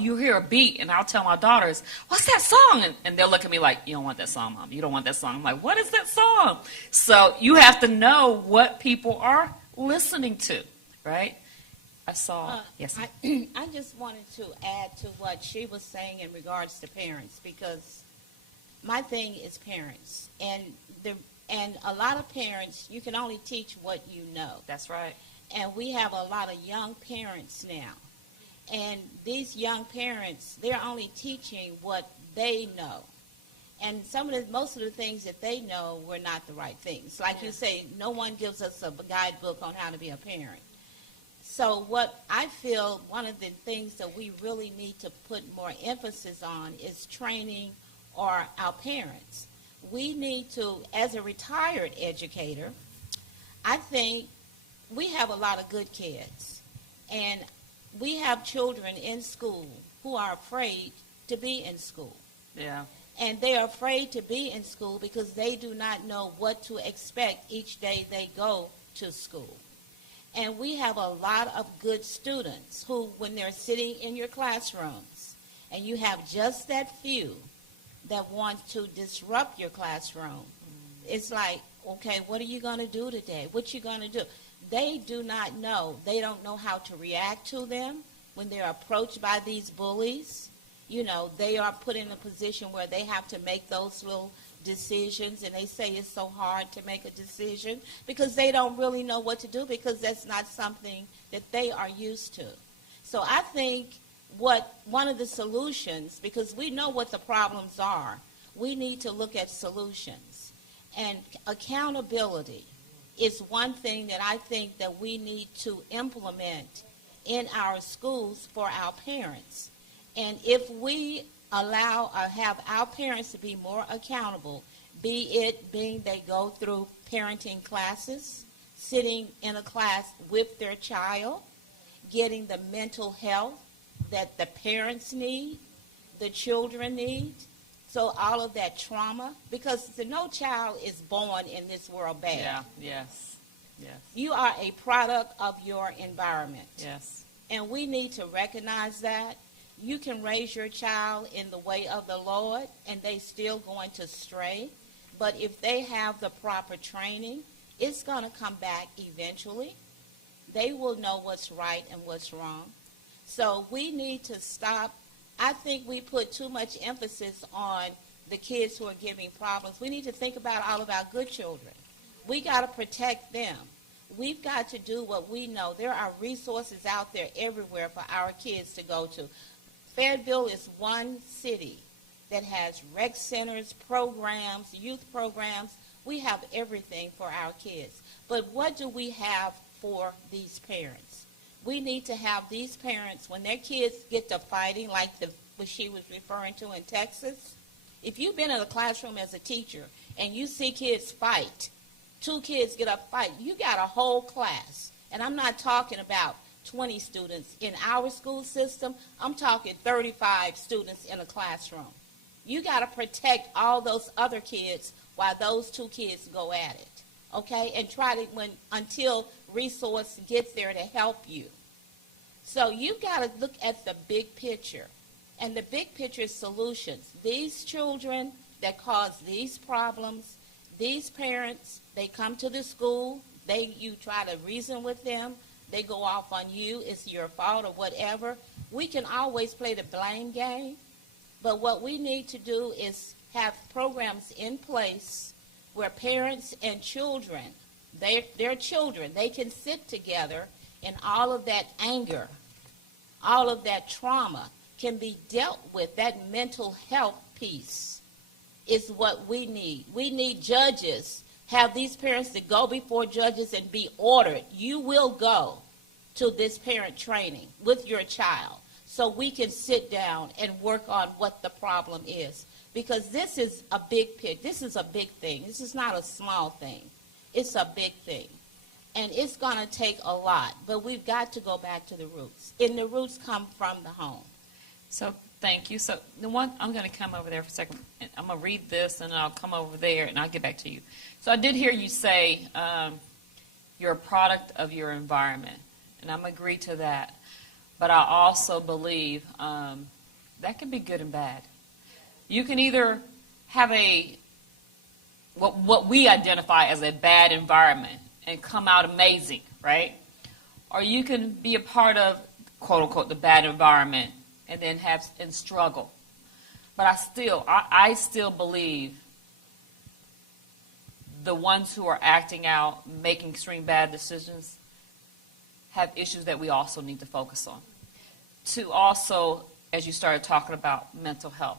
You hear a beat, and I'll tell my daughters, what's that song? And they'll look at me like, you don't want that song, Mom. You don't want that song. I'm like, what is that song? So you have to know what people are listening to, right? Yes. I just wanted to add to what she was saying in regards to parents, because my thing is parents, and a lot of parents, you can only teach what you know. That's right. And we have a lot of young parents now, and these young parents, they're only teaching what they know, and most of the things that they know were not the right things. Like you say, no one gives us a guidebook on how to be a parent. So what I feel one of the things that we really need to put more emphasis on is training our parents. We need to, as a retired educator, I think we have a lot of good kids. And we have children in school who are afraid to be in school. Yeah. And they are afraid to be in school because they do not know what to expect each day they go to school. And we have a lot of good students who, when they're sitting in your classrooms, and you have just that few that want to disrupt your classroom, it's like, okay, what are you going to do today? What you going to do? They do not know. They don't know how to react to them when they're approached by these bullies. You know, they are put in a position where they have to make those little decisions, and they say it's so hard to make a decision because they don't really know what to do, because that's not something that they are used to. So I think one of the solutions, because we know what the problems are, we need to look at solutions. And accountability is one thing that I think that we need to implement in our schools for our parents. And if we have our parents to be more accountable, being they go through parenting classes, sitting in a class with their child, getting the mental health that the parents need, the children need. So all of that trauma, because no child is born in this world bad. Yeah, yes. You are a product of your environment. Yes. And we need to recognize that. You can raise your child in the way of the Lord, and they still going to stray. But if they have the proper training, it's going to come back eventually. They will know what's right and what's wrong. So we need to stop. I think we put too much emphasis on the kids who are giving problems. We need to think about all of our good children. We got to protect them. We've got to do what we know. There are resources out there everywhere for our kids to go to. Fayetteville is one city that has rec centers, programs, youth programs. We have everything for our kids. But what do we have for these parents? We need to have these parents, when their kids get to fighting, like what she was referring to in Texas, if you've been in a classroom as a teacher and you see kids fight, 2 kids get up fight, you got a whole class. And I'm not talking about 20 students. In our school system, I'm talking 35 students in a classroom. You got to protect all those other kids while those 2 kids go at it, okay? And try to, until resource gets there to help you. So you got to look at the big picture. And the big picture is solutions. These children that cause these problems, these parents, they come to the school, you try to reason with them, they go off on you, it's your fault or whatever. We can always play the blame game, but what we need to do is have programs in place where parents and children, they're children, they can sit together, and all of that anger, all of that trauma can be dealt with, that mental health piece is what we need. We need judges. Have these parents to go before judges and be ordered. You will go to this parent training with your child so we can sit down and work on what the problem is. Because this is a big picture. This is a big thing. This is not a small thing. It's a big thing. And it's going to take a lot. But we've got to go back to the roots. And the roots come from the home. So thank you. So the one, I'm going to come over there for a second. I'm going to read this, and I'll come over there, and I'll get back to you. So I did hear you say you're a product of your environment, and I'm agree to that. But I also believe that can be good and bad. You can either have what we identify as a bad environment and come out amazing, right? Or you can be a part of, quote unquote, the bad environment and then struggle. But I still believe the ones who are acting out, making extreme bad decisions, have issues that we also need to focus on. To also, as you started talking about mental health.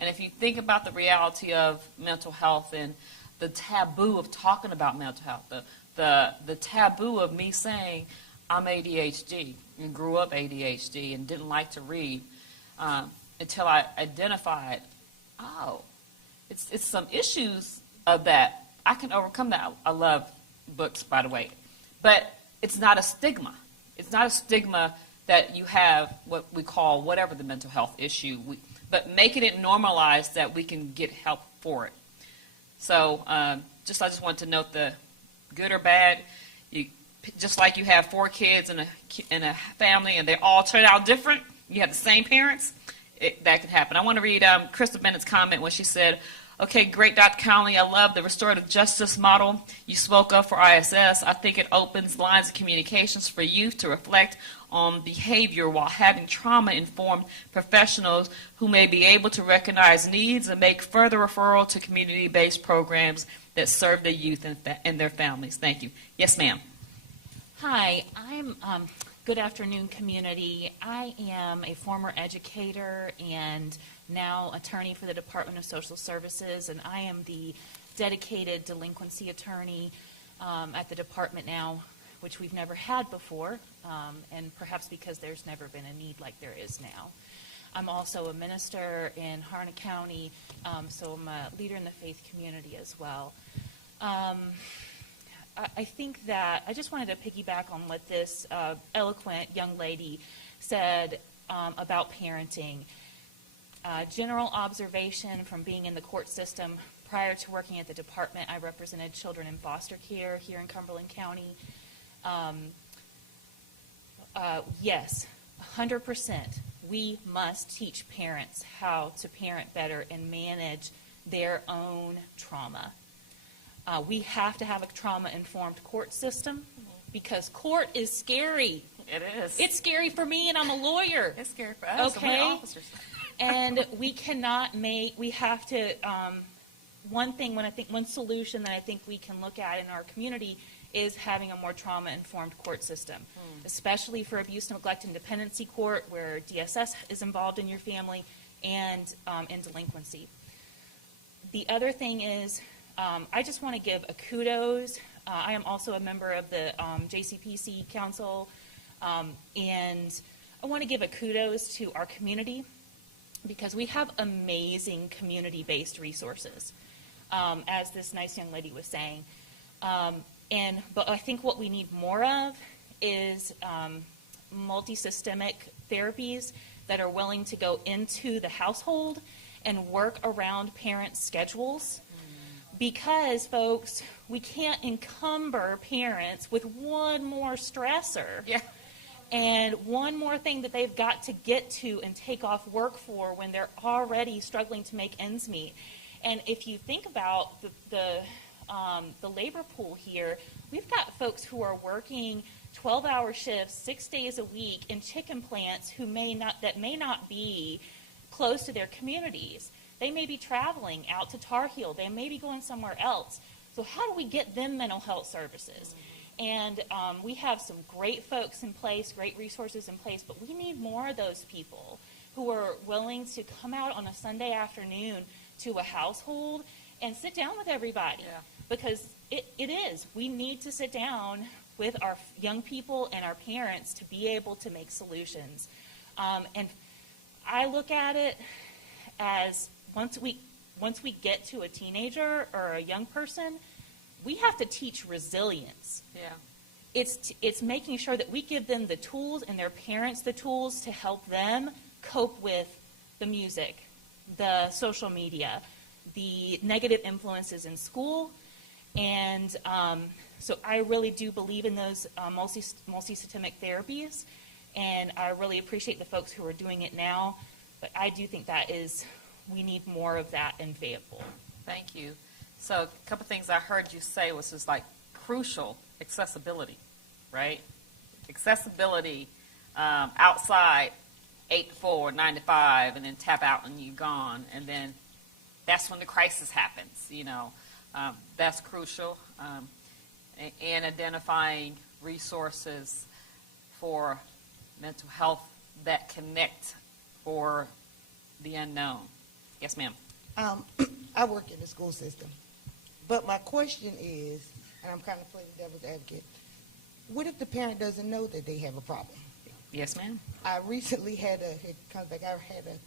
And if you think about the reality of mental health and the taboo of talking about mental health, the taboo of me saying I'm ADHD and grew up ADHD and didn't like to read until I identified, it's some issues of that. I can overcome that. I love books, by the way. But it's not a stigma. It's not a stigma that you have what we call whatever the mental health issue, but making it normalized that we can get help for it. So I just want to note the good or bad. Just like you have 4 kids in a family and they all turn out different, you have the same parents, that can happen. I want to read Krista Bennett's comment when she said, okay, great, Dr. Connolly. I love the restorative justice model you spoke of for ISS. I think it opens lines of communications for youth to reflect on behavior while having trauma-informed professionals who may be able to recognize needs and make further referral to community-based programs that serve the youth and their families. Thank you. Yes, ma'am. Hi, I'm good afternoon, community. I am a former educator and now attorney for the Department of Social Services, and I am the dedicated delinquency attorney at the department now, which we've never had before, and perhaps because there's never been a need like there is now. I'm also a minister in Harnett County, so I'm a leader in the faith community as well. I think that I just wanted to piggyback on what this eloquent young lady said about parenting. General observation from being in the court system prior to working at the department, I represented children in foster care here in Cumberland County. Yes, 100%. We must teach parents how to parent better and manage their own trauma. We have to have a trauma-informed court system because court is scary. It is. It's scary for me, and I'm a lawyer. It's scary for us. Okay. We're officers. And we cannot we have to, one solution that I think we can look at in our community is having a more trauma-informed court system, especially for abuse, neglect, and dependency court where DSS is involved in your family and in delinquency. The other thing is, I just want to give a kudos. I am also a member of the JCPC Council, and I want to give a kudos to our community because we have amazing community-based resources, as this nice young lady was saying. But I think what we need more of is multi-systemic therapies that are willing to go into the household and work around parents' schedules. Because, folks, we can't encumber parents with one more stressor and one more thing that they've got to get to and take off work for when they're already struggling to make ends meet. And if you think about the labor pool here, we've got folks who are working 12-hour shifts 6 days a week in chicken plants that may not be close to their communities. They may be traveling out to Tar Heel. They may be going somewhere else. So how do we get them mental health services? And we have some great folks in place, great resources in place, but we need more of those people who are willing to come out on a Sunday afternoon to a household and sit down with everybody. Yeah. Because it is. We need to sit down with our young people and our parents to be able to make solutions. And I look at it as once we get to a teenager or a young person, we have to teach resilience. Yeah. It's making sure that we give them the tools and their parents the tools to help them cope with the music, the social media, the negative influences in school. And so I really do believe in those multi-systemic therapies, and I really appreciate the folks who are doing it now. But I do think we need more of that in Fayetteville. Thank you. So a couple things I heard you say was just like crucial accessibility, right? Accessibility outside 8 to 4, 9 to 5, and then tap out and you're gone. And then that's when the crisis happens, you know. That's crucial. And identifying resources for mental health that connect for the unknown. Yes, ma'am. I work in the school system. But my question is, and I'm kind of playing devil's advocate, what if the parent doesn't know that they have a problem? Yes, ma'am. I recently had a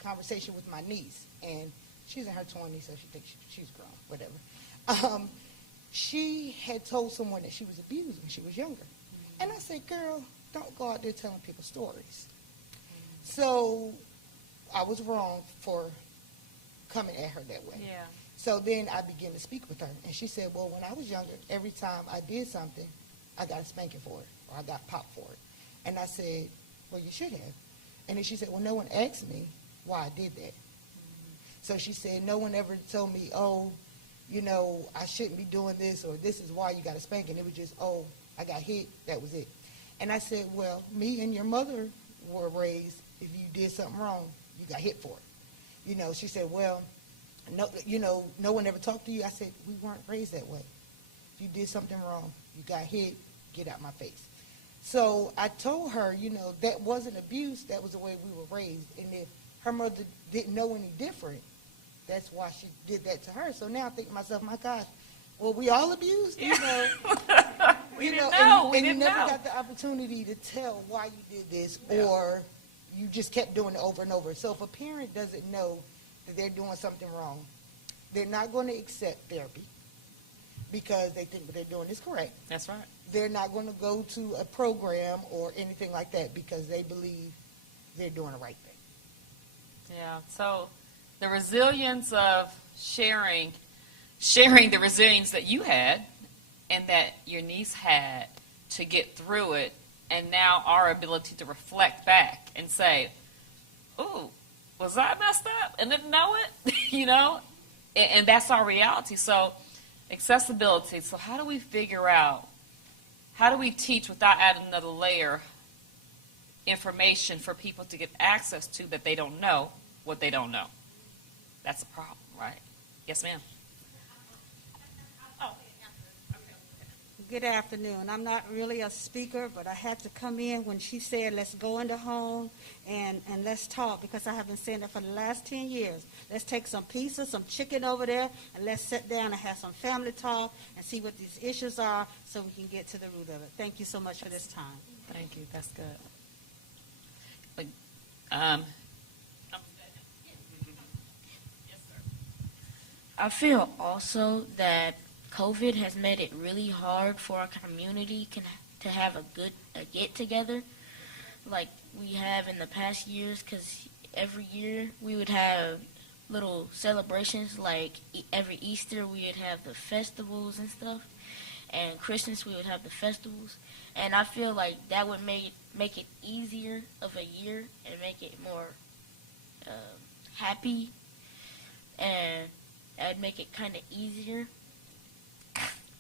conversation with my niece, and she's in her 20s, so she thinks she's grown, whatever. She had told someone that she was abused when she was younger. And I said, girl, don't go out there telling people stories. So I was wrong for coming at her that way. Yeah. So then I began to speak with her, and she said, well, when I was younger, every time I did something, I got a spanking for it, or I got popped for it. And I said, well, you should have. And then she said, well, no one asked me why I did that. So she said, no one ever told me, oh, you know, I shouldn't be doing this, or this is why you got a spanking. It was just, oh, I got hit, that was it. And I said, well, me and your mother were raised, if you did something wrong, you got hit for it. You know, she said, well, no, you know, no one ever talked to you. I said, we weren't raised that way. If you did something wrong, you got hit, get out my face. So I told her, you know, that wasn't abuse, that was the way we were raised. And if her mother didn't know any different, that's why she did that to her. So now I think to myself, my gosh, well, we all abused, you know. We you didn't know, know. and you We never didn't know. got the opportunity to tell why you did this, or you just kept doing it over and over. So if a parent doesn't know that they're doing something wrong, they're not going to accept therapy because they think what they're doing is correct. That's right. They're not going to go to a program or anything like that because they believe they're doing the right thing. Yeah. So the resilience of sharing the resilience that you had and that your niece had to get through it, and now our ability to reflect back and say, ooh, was I messed up and didn't know it? You know? And that's our reality. So accessibility. So how do we figure out, how do we teach without adding another layer information for people to get access to that they don't know what they don't know? That's a problem, right? Yes, ma'am. Good afternoon. I'm not really a speaker, but I had to come in when she said, let's go in the home and let's talk, because I have been saying that for the last 10 years. Let's take some pizza, some chicken over there, and let's sit down and have some family talk and see what these issues are so we can get to the root of it. Thank you so much for this time. Thank you. That's good. I feel also that COVID has made it really hard for our community to have a good get-together like we have in the past years, because every year we would have little celebrations, like every Easter we would have the festivals and stuff, and Christmas we would have the festivals, and I feel like that would make it easier of a year and make it more happy, and that'd make it kind of easier.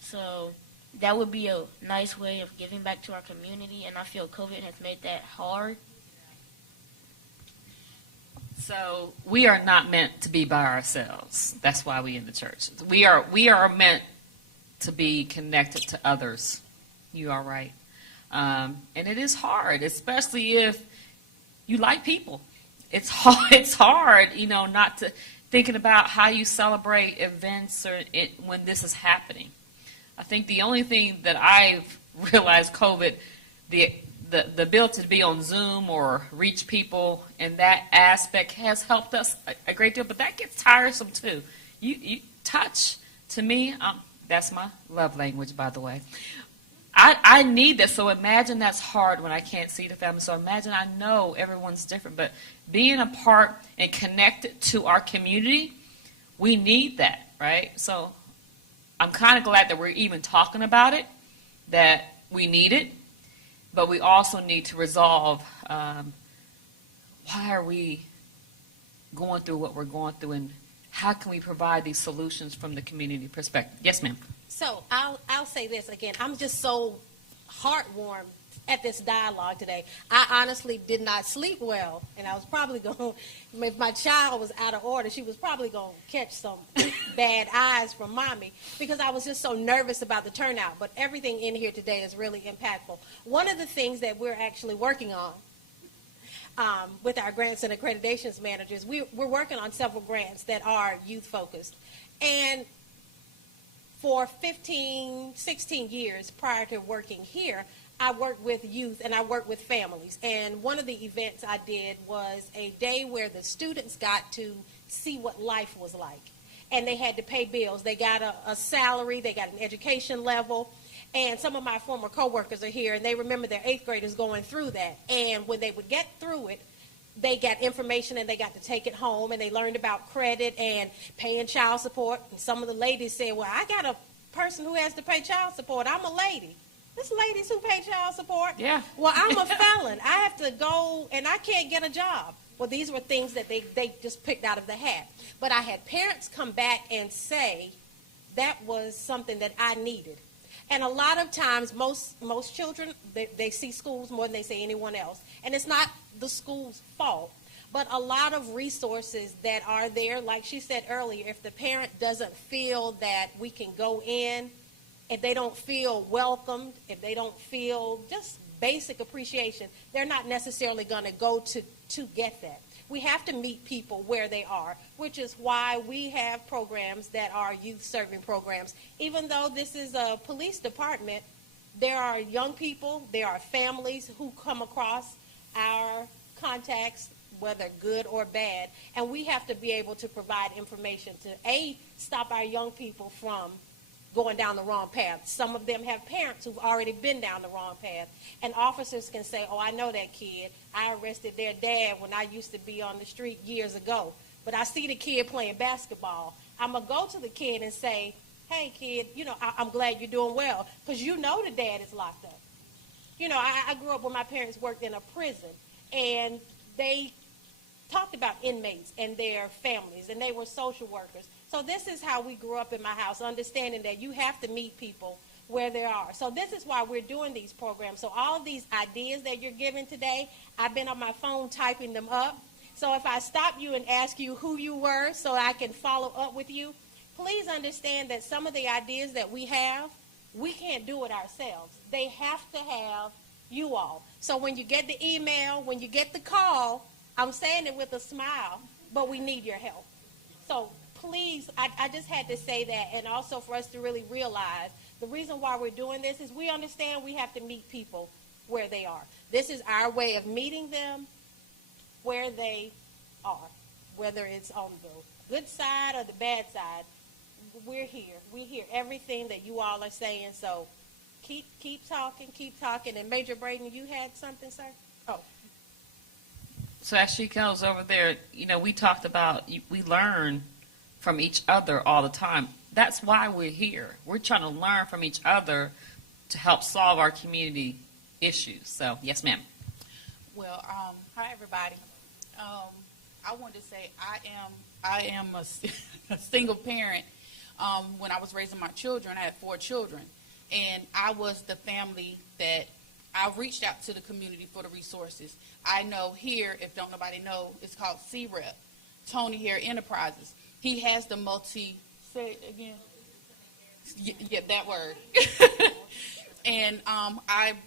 So that would be a nice way of giving back to our community, and I feel COVID has made that hard. So we are not meant to be by ourselves. That's why we in the church. We are meant to be connected to others. You are right. And it is hard, especially if you like people. It's hard, you know, not to. thinking about how you celebrate events when this is happening. I think the only thing that I've realized COVID, the ability to be on Zoom or reach people in that aspect has helped us a great deal, but that gets tiresome too. You touch, to me, that's my love language, by the way. I need that, so imagine that's hard when I can't see the family. So imagine, I know everyone's different, but being a part and connected to our community, we need that, right? So I'm kind of glad that we're even talking about it, that we need it, but we also need to resolve why are we going through what we're going through, and how can we provide these solutions from the community perspective? Yes, ma'am. So I'll say this again. I'm just so heartwarmed at this dialogue today. I honestly did not sleep well, and I was probably going, if my child was out of order, she was probably going to catch some bad eyes from mommy, because I was just so nervous about the turnout. But everything in here today is really impactful. One of the things that we're actually working on with our grants and accreditations managers, we're working on several grants that are youth focused. And for 15, 16 years prior to working here, I worked with youth and I worked with families. And one of the events I did was a day where the students got to see what life was like. And they had to pay bills. They got a salary, they got an education level. And some of my former coworkers are here, and they remember their 8th graders going through that. And when they would get through it, they got information and they got to take it home, and they learned about credit and paying child support. And some of the ladies said, well, I got a person who has to pay child support. I'm a lady. There's ladies who pay child support. Yeah. Well, I'm a felon. I have to go, and I can't get a job. Well, these were things that they just picked out of the hat. But I had parents come back and say that was something that I needed. And a lot of times, most children, they see schools more than they see anyone else. And it's not the school's fault, but a lot of resources that are there, like she said earlier, if the parent doesn't feel that we can go in, if they don't feel welcomed, if they don't feel just basic appreciation, they're not necessarily going to go to get that. We have to meet people where they are, which is why we have programs that are youth-serving programs. Even though this is a police department, there are young people, there are families who come across our contacts, whether good or bad, and we have to be able to provide information to, A, stop our young people from going down the wrong path. Some of them have parents who've already been down the wrong path. And officers can say, oh, I know that kid. I arrested their dad when I used to be on the street years ago. But I see the kid playing basketball. I'm going to go to the kid and say, hey, kid, I'm glad you're doing well, because you know the dad is locked up. I grew up when my parents worked in a prison, and they talked about inmates and their families, and they were social workers. So this is how we grew up in my house, understanding that you have to meet people where they are. So this is why we're doing these programs. So all of these ideas that you're giving today, I've been on my phone typing them up. So if I stop you and ask you who you were so I can follow up with you, please understand that some of the ideas that we have, we can't do it ourselves. They have to have you all. So when you get the email, when you get the call, I'm saying it with a smile, but we need your help. So please, I just had to say that, and also for us to really realize the reason why we're doing this is we understand we have to meet people where they are. This is our way of meeting them where they are, whether it's on the good side or the bad side. We're here. We hear everything that you all are saying, so keep talking. And Major Braden, you had something, sir? Oh. So as she goes over there, we talked about we learn from each other all the time. That's why we're here. We're trying to learn from each other to help solve our community issues. So, yes, ma'am. Well, hi, everybody. I wanted to say I am a single parent. When I was raising my children, I had 4 children. And I was the family that I reached out to the community for the resources. I know here, if don't nobody know, it's called CREP, Tony Hair Enterprises. He has the say it again. Yeah, that word. And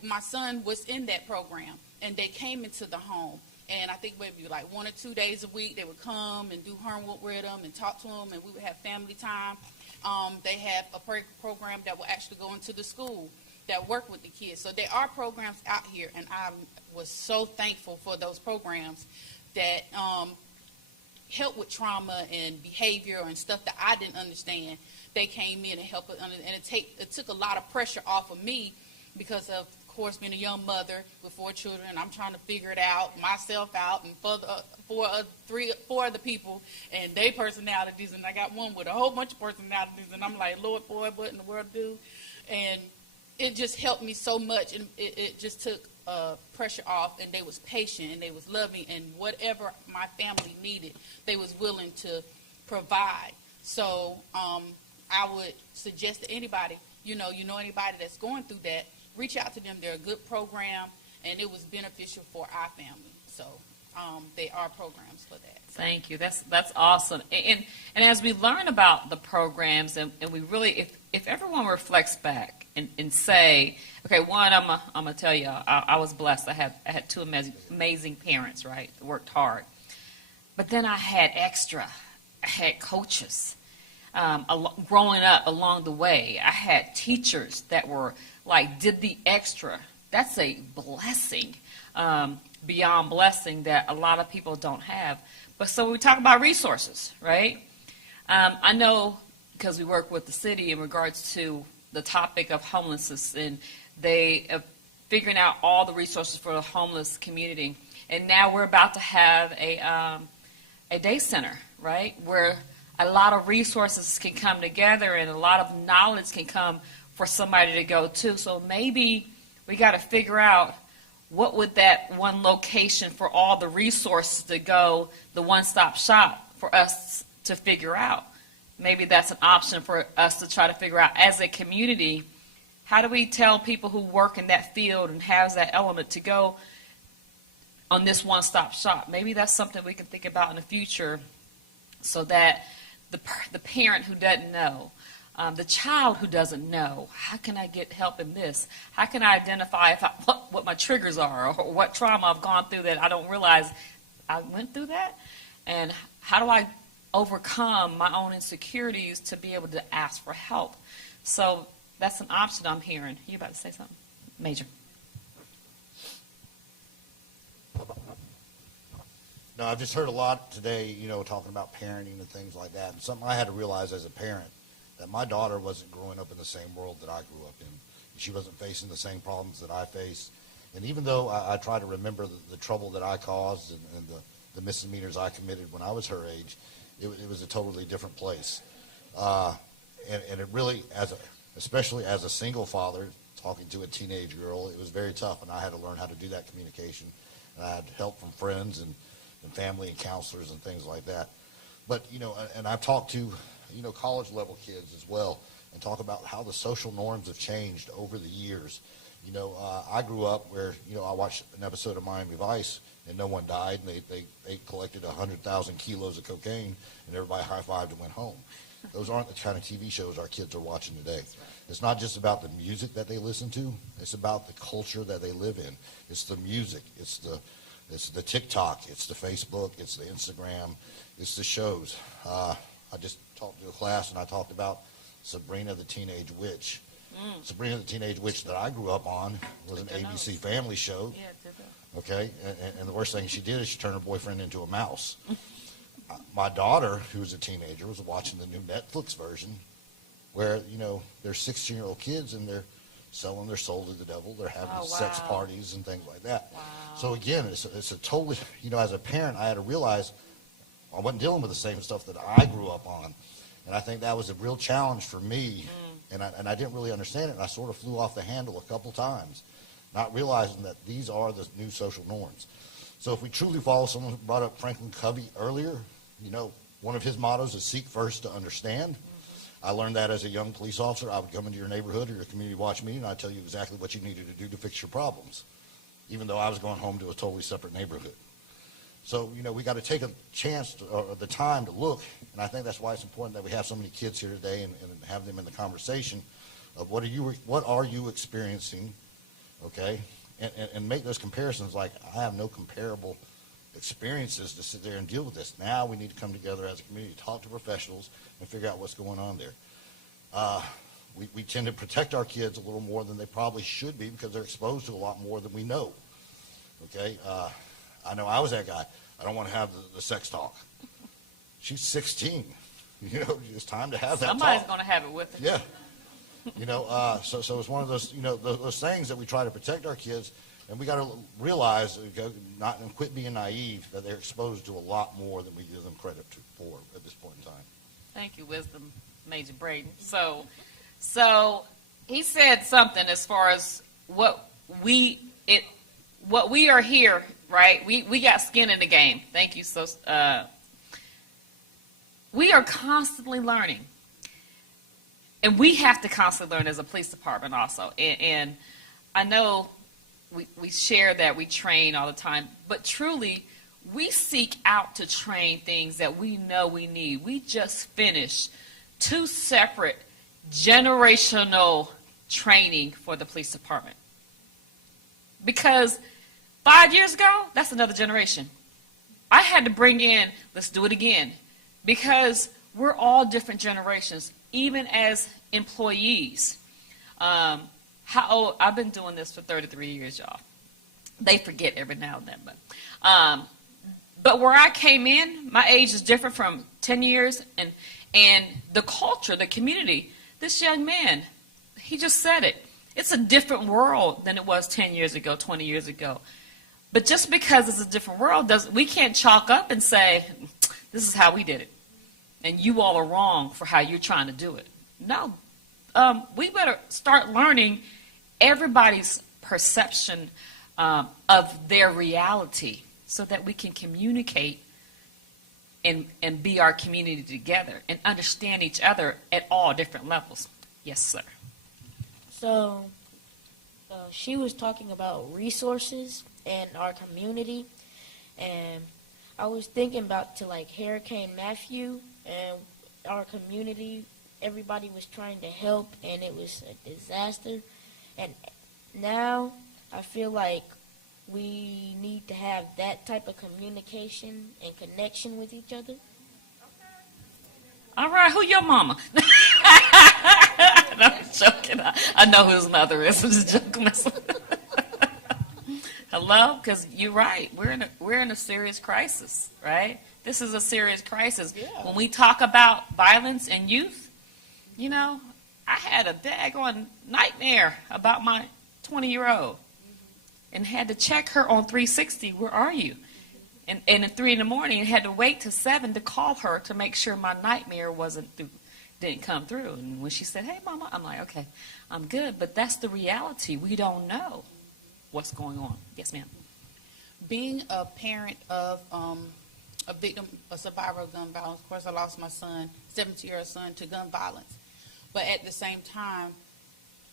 my son was in that program, and they came into the home. And I think maybe like 1 or 2 days a week, they would come and do homework with them and talk to them, and we would have family time. They have a program that will actually go into the school that work with the kids. So there are programs out here, and I was so thankful for those programs that help with trauma and behavior and stuff that I didn't understand. They came in and helped, and it took a lot of pressure off of me because of course, being a young mother with 4 children, I'm trying to figure it out, myself out, and four other people and their personalities, and I got one with a whole bunch of personalities, and I'm like, Lord, boy, what in the world do? And it just helped me so much, and it just took pressure off, and they was patient, and they was loving, and whatever my family needed, they was willing to provide. So I would suggest to anybody, you know anybody that's going through that, reach out to them. They're a good program, and it was beneficial for our family. So they are programs for that. Thank you. That's awesome. And as we learn about the programs, and we really, if everyone reflects back and say, okay, one, I'm gonna tell you, I was blessed. I had 2 amazing parents, right? That worked hard, but then I had extra. I had coaches. Growing up along the way, I had teachers that were did the extra. That's a blessing, beyond blessing that a lot of people don't have. But so we talk about resources, right? I know because we work with the city in regards to the topic of homelessness, and they are figuring out all the resources for the homeless community. And now we're about to have a day center, right, where a lot of resources can come together and a lot of knowledge can come for somebody to go to. So maybe we got to figure out what would that one location for all the resources to go, the one-stop shop for us to figure out. Maybe that's an option for us to try to figure out as a community. How do we tell people who work in that field and has that element to go on this one-stop shop? Maybe that's something we can think about in the future, so that the parent who doesn't know, the child who doesn't know, how can I get help in this? How can I identify what my triggers are, or what trauma I've gone through that I don't realize I went through that? And how do I overcome my own insecurities to be able to ask for help? So that's an option I'm hearing. You about to say something? Major. No, I've just heard a lot today, talking about parenting and things like that. And something I had to realize as a parent, that my daughter wasn't growing up in the same world that I grew up in. She wasn't facing the same problems that I faced. And even though I try to remember the trouble that I caused and the misdemeanors I committed when I was her age, it was a totally different place. And it really, especially as a single father, talking to a teenage girl, it was very tough, and I had to learn how to do that communication. And I had help from friends and family and counselors and things like that. But, and I've talked to, college level kids as well, and talk about how the social norms have changed over the years. I grew up where, I watched an episode of Miami Vice, and no one died, and they collected 100,000 kilos of cocaine, and everybody high-fived and went home. Those aren't the kind of TV shows our kids are watching today. It's not just about the music that they listen to. It's about the culture that they live in. It's the music. It's the TikTok. It's the Facebook. It's the Instagram. It's the shows. I just talked to a class, and I talked about Sabrina the Teenage Witch. Sabrina the Teenage Witch that I grew up on was an ABC family show. Yeah, it did that. Okay, and the worst thing she did is she turned her boyfriend into a mouse. My daughter, who was a teenager, was watching the new Netflix version where, they're 16-year-old kids and they're selling their soul to the devil. They're having sex parties and things like that. Wow. So again, it's a totally, as a parent, I had to realize I wasn't dealing with the same stuff that I grew up on. And I think that was a real challenge for me. And I didn't really understand it. And I sort of flew off the handle a couple times, not realizing that these are the new social norms. So if we truly follow, someone brought up Franklin Covey earlier, one of his mottos is seek first to understand. I learned that as a young police officer. I would come into your neighborhood or your community watch meeting, and I'd tell you exactly what you needed to do to fix your problems, even though I was going home to a totally separate neighborhood. So, we got to take a chance or the time to look, and I think that's why it's important that we have so many kids here today and have them in the conversation of what are you experiencing, okay, and make those comparisons. Like, I have no comparable experiences to sit there and deal with this. Now we need to come together as a community, talk to professionals, and figure out what's going on there. We tend to protect our kids a little more than they probably should be because they're exposed to a lot more than we know. Okay? I know I was that guy. I don't want to have the sex talk. She's 16. You know, it's time to have that Somebody's talk. going to have it with her. Yeah. You know, so it's one of those, you know, those things that we try to protect our kids, and we got to realize, not and quit being naive, that they're exposed to a lot more than we give them credit for at this point in time. Thank you, Wisdom Major Braden. So he said something as far as what we are here, right? We got skin in the game. Thank you. So we are constantly learning. And we have to constantly learn as a police department also. And I know we share that we train all the time, but truly we seek out to train things that we know we need. We just finished 2 separate generational training for the police department. Because 5 years ago, that's another generation. I had to bring in, let's do it again, because we're all different generations. Even as employees, how old? I've been doing this for 33 years, y'all. They forget every now and then, but where I came in, my age is different from 10 years, and the culture, the community. This young man, he just said it. It's a different world than it was 10 years ago, 20 years ago. But just because it's a different world, we can't chalk up and say this is how we did it. And you all are wrong for how you're trying to do it. No. We better start learning everybody's perception of their reality so that we can communicate and be our community together and understand each other at all different levels. Yes, sir. So she was talking about resources and our community. And I was thinking about like Hurricane Matthew. And our community, everybody was trying to help, and it was a disaster. And now I feel like we need to have that type of communication and connection with each other. All right, who your mama? No, I'm joking. I know who his mother is. I'm just joking. Hello? Because you're right. We're in a serious crisis, right? This is a serious crisis. Yeah. When we talk about violence in youth, you know, I had a daggone nightmare about my 20-year-old and had to check her on 360. Where are you? And at 3 in the morning, and had to wait till 7 to call her to make sure my nightmare didn't come through. And when she said, "Hey, Mama," I'm like, "Okay, I'm good." But that's the reality. We don't know what's going on. Yes, ma'am. Being a parent of a survivor of gun violence. Of course, I lost my son, 17-year-old son, to gun violence. But at the same time,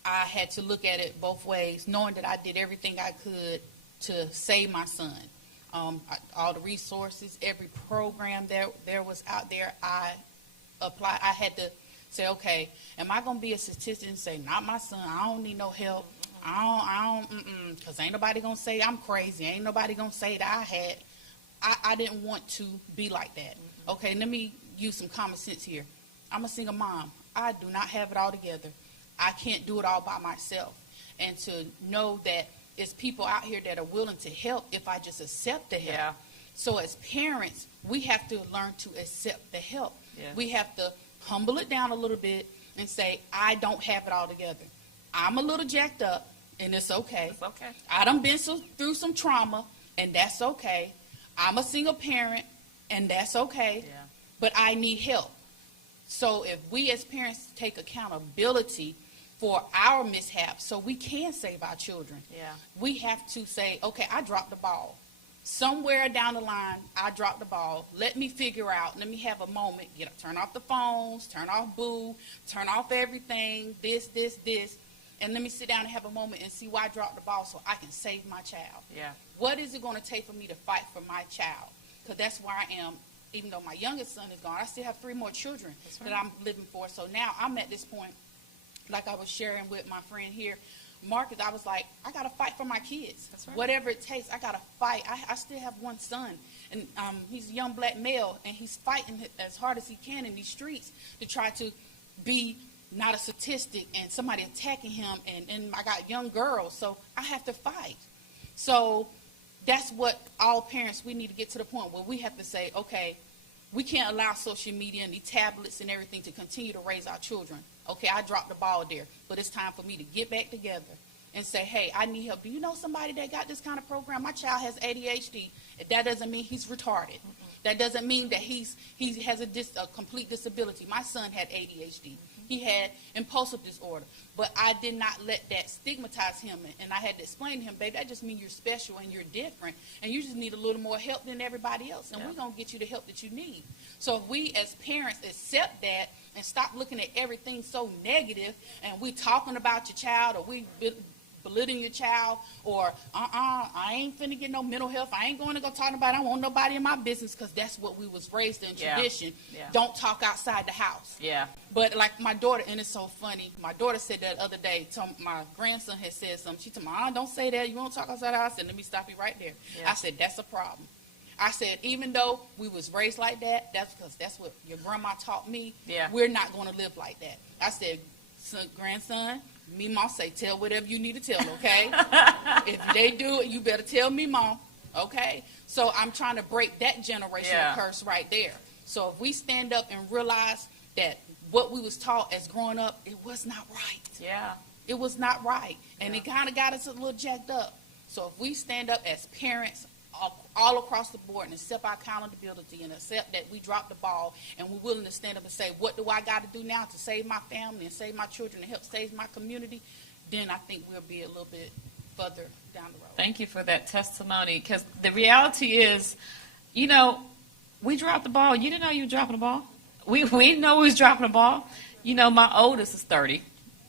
I had to look at it both ways, knowing that I did everything I could to save my son. All the resources, every program there was out there, I applied. I had to say, okay, am I going to be a statistic and say, not my son, I don't need no help. I don't, because ain't nobody going to say I'm crazy. Ain't nobody going to say that I didn't want to be like that. Okay, let me use some common sense here. I'm a single mom. I do not have it all together. I can't do it all by myself. And to know that it's people out here that are willing to help if I just accept the help. Yeah. So as parents, we have to learn to accept the help. Yeah. We have to humble it down a little bit and say, I don't have it all together. I'm a little jacked up, and it's okay. It's okay. I done been through some trauma, and that's okay. I'm a single parent, and that's okay, yeah. But I need help. So if we as parents take accountability for our mishaps so we can save our children, yeah. We have to say, okay, I dropped the ball. Somewhere down the line, I dropped the ball. Let me figure out, let me have a moment, turn off the phones, turn off Boo, turn off everything, this, and let me sit down and have a moment and see why I dropped the ball so I can save my child. Yeah. What is it going to take for me to fight for my child? Because that's where I am. Even though my youngest son is gone, I still have 3 more children that I'm living for. So now I'm at this point, like I was sharing with my friend here, Marcus, I was like, I got to fight for my kids. That's right. Whatever it takes, I got to fight. I still have one son, and he's a young black male, and he's fighting as hard as he can in these streets to try to be not a statistic and somebody attacking him, and I got young girls, so I have to fight. So that's what all parents, we need to get to the point where we have to say, okay, we can't allow social media and these tablets and everything to continue to raise our children. Okay, I dropped the ball there, but it's time for me to get back together and say, hey, I need help. Do you know somebody that got this kind of program? My child has ADHD. That doesn't mean he's retarded. That doesn't mean that he has a complete disability. My son had ADHD. He had impulsive disorder. But I did not let that stigmatize him. And I had to explain to him, baby, that just means you're special and you're different. And you just need a little more help than everybody else. And we're going to get you the help that you need. So if we as parents accept that and stop looking at everything so negative, and we talking about your child, or we belittling your child, or I ain't finna get no mental health. I ain't going to go talk about it. I don't want nobody in my business, because that's what we was raised in tradition. Yeah. Don't talk outside the house. Yeah. But like my daughter, and it's so funny, my daughter said that the other day, my grandson had said something. She told me, don't say that. You won't talk outside the house. I said, let me stop you right there. Yeah. I said, that's a problem. I said, even though we was raised like that, that's because that's what your grandma taught me. Yeah. We're not going to live like that. I said, grandson, me mom say, tell whatever you need to tell, okay? If they do it, you better tell me mom, okay? So I'm trying to break that generational curse right there. So if we stand up and realize that what we was taught as growing up, it was not right. Yeah. It was not right. And it kind of got us a little jacked up. So if we stand up as parents all across the board and accept our accountability and accept that we dropped the ball, and we're willing to stand up and say, what do I got to do now to save my family and save my children and help save my community, then I think we'll be a little bit further down the road. Thank you for that testimony, because the reality is, we dropped the ball. You didn't know you were dropping the ball. We didn't know we was dropping the ball. My oldest is 30,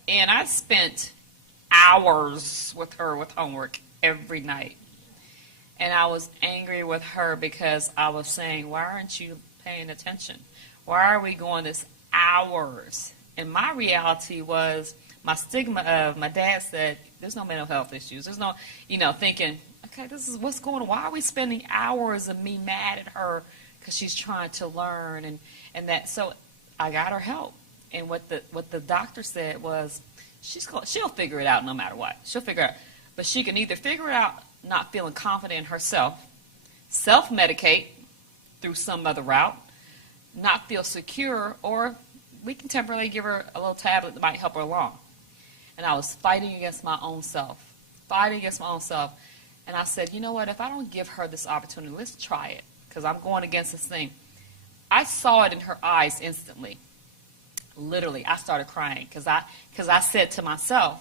and I spent hours with her with homework every night. And I was angry with her because I was saying, why aren't you paying attention? Why are we going this hours? And my reality was my stigma of, my dad said, there's no mental health issues. There's no, thinking, okay, this is what's going on. Why are we spending hours of me mad at her because she's trying to learn and that? So I got her help. And what the doctor said was, she'll figure it out no matter what. She'll figure it out. But she can either figure it out not feeling confident in herself, self-medicate through some other route, not feel secure, or we can temporarily give her a little tablet that might help her along. And I was fighting against my own self. And I said, you know what, if I don't give her this opportunity, let's try it, because I'm going against this thing. I saw it in her eyes instantly. Literally, I started crying because I said to myself,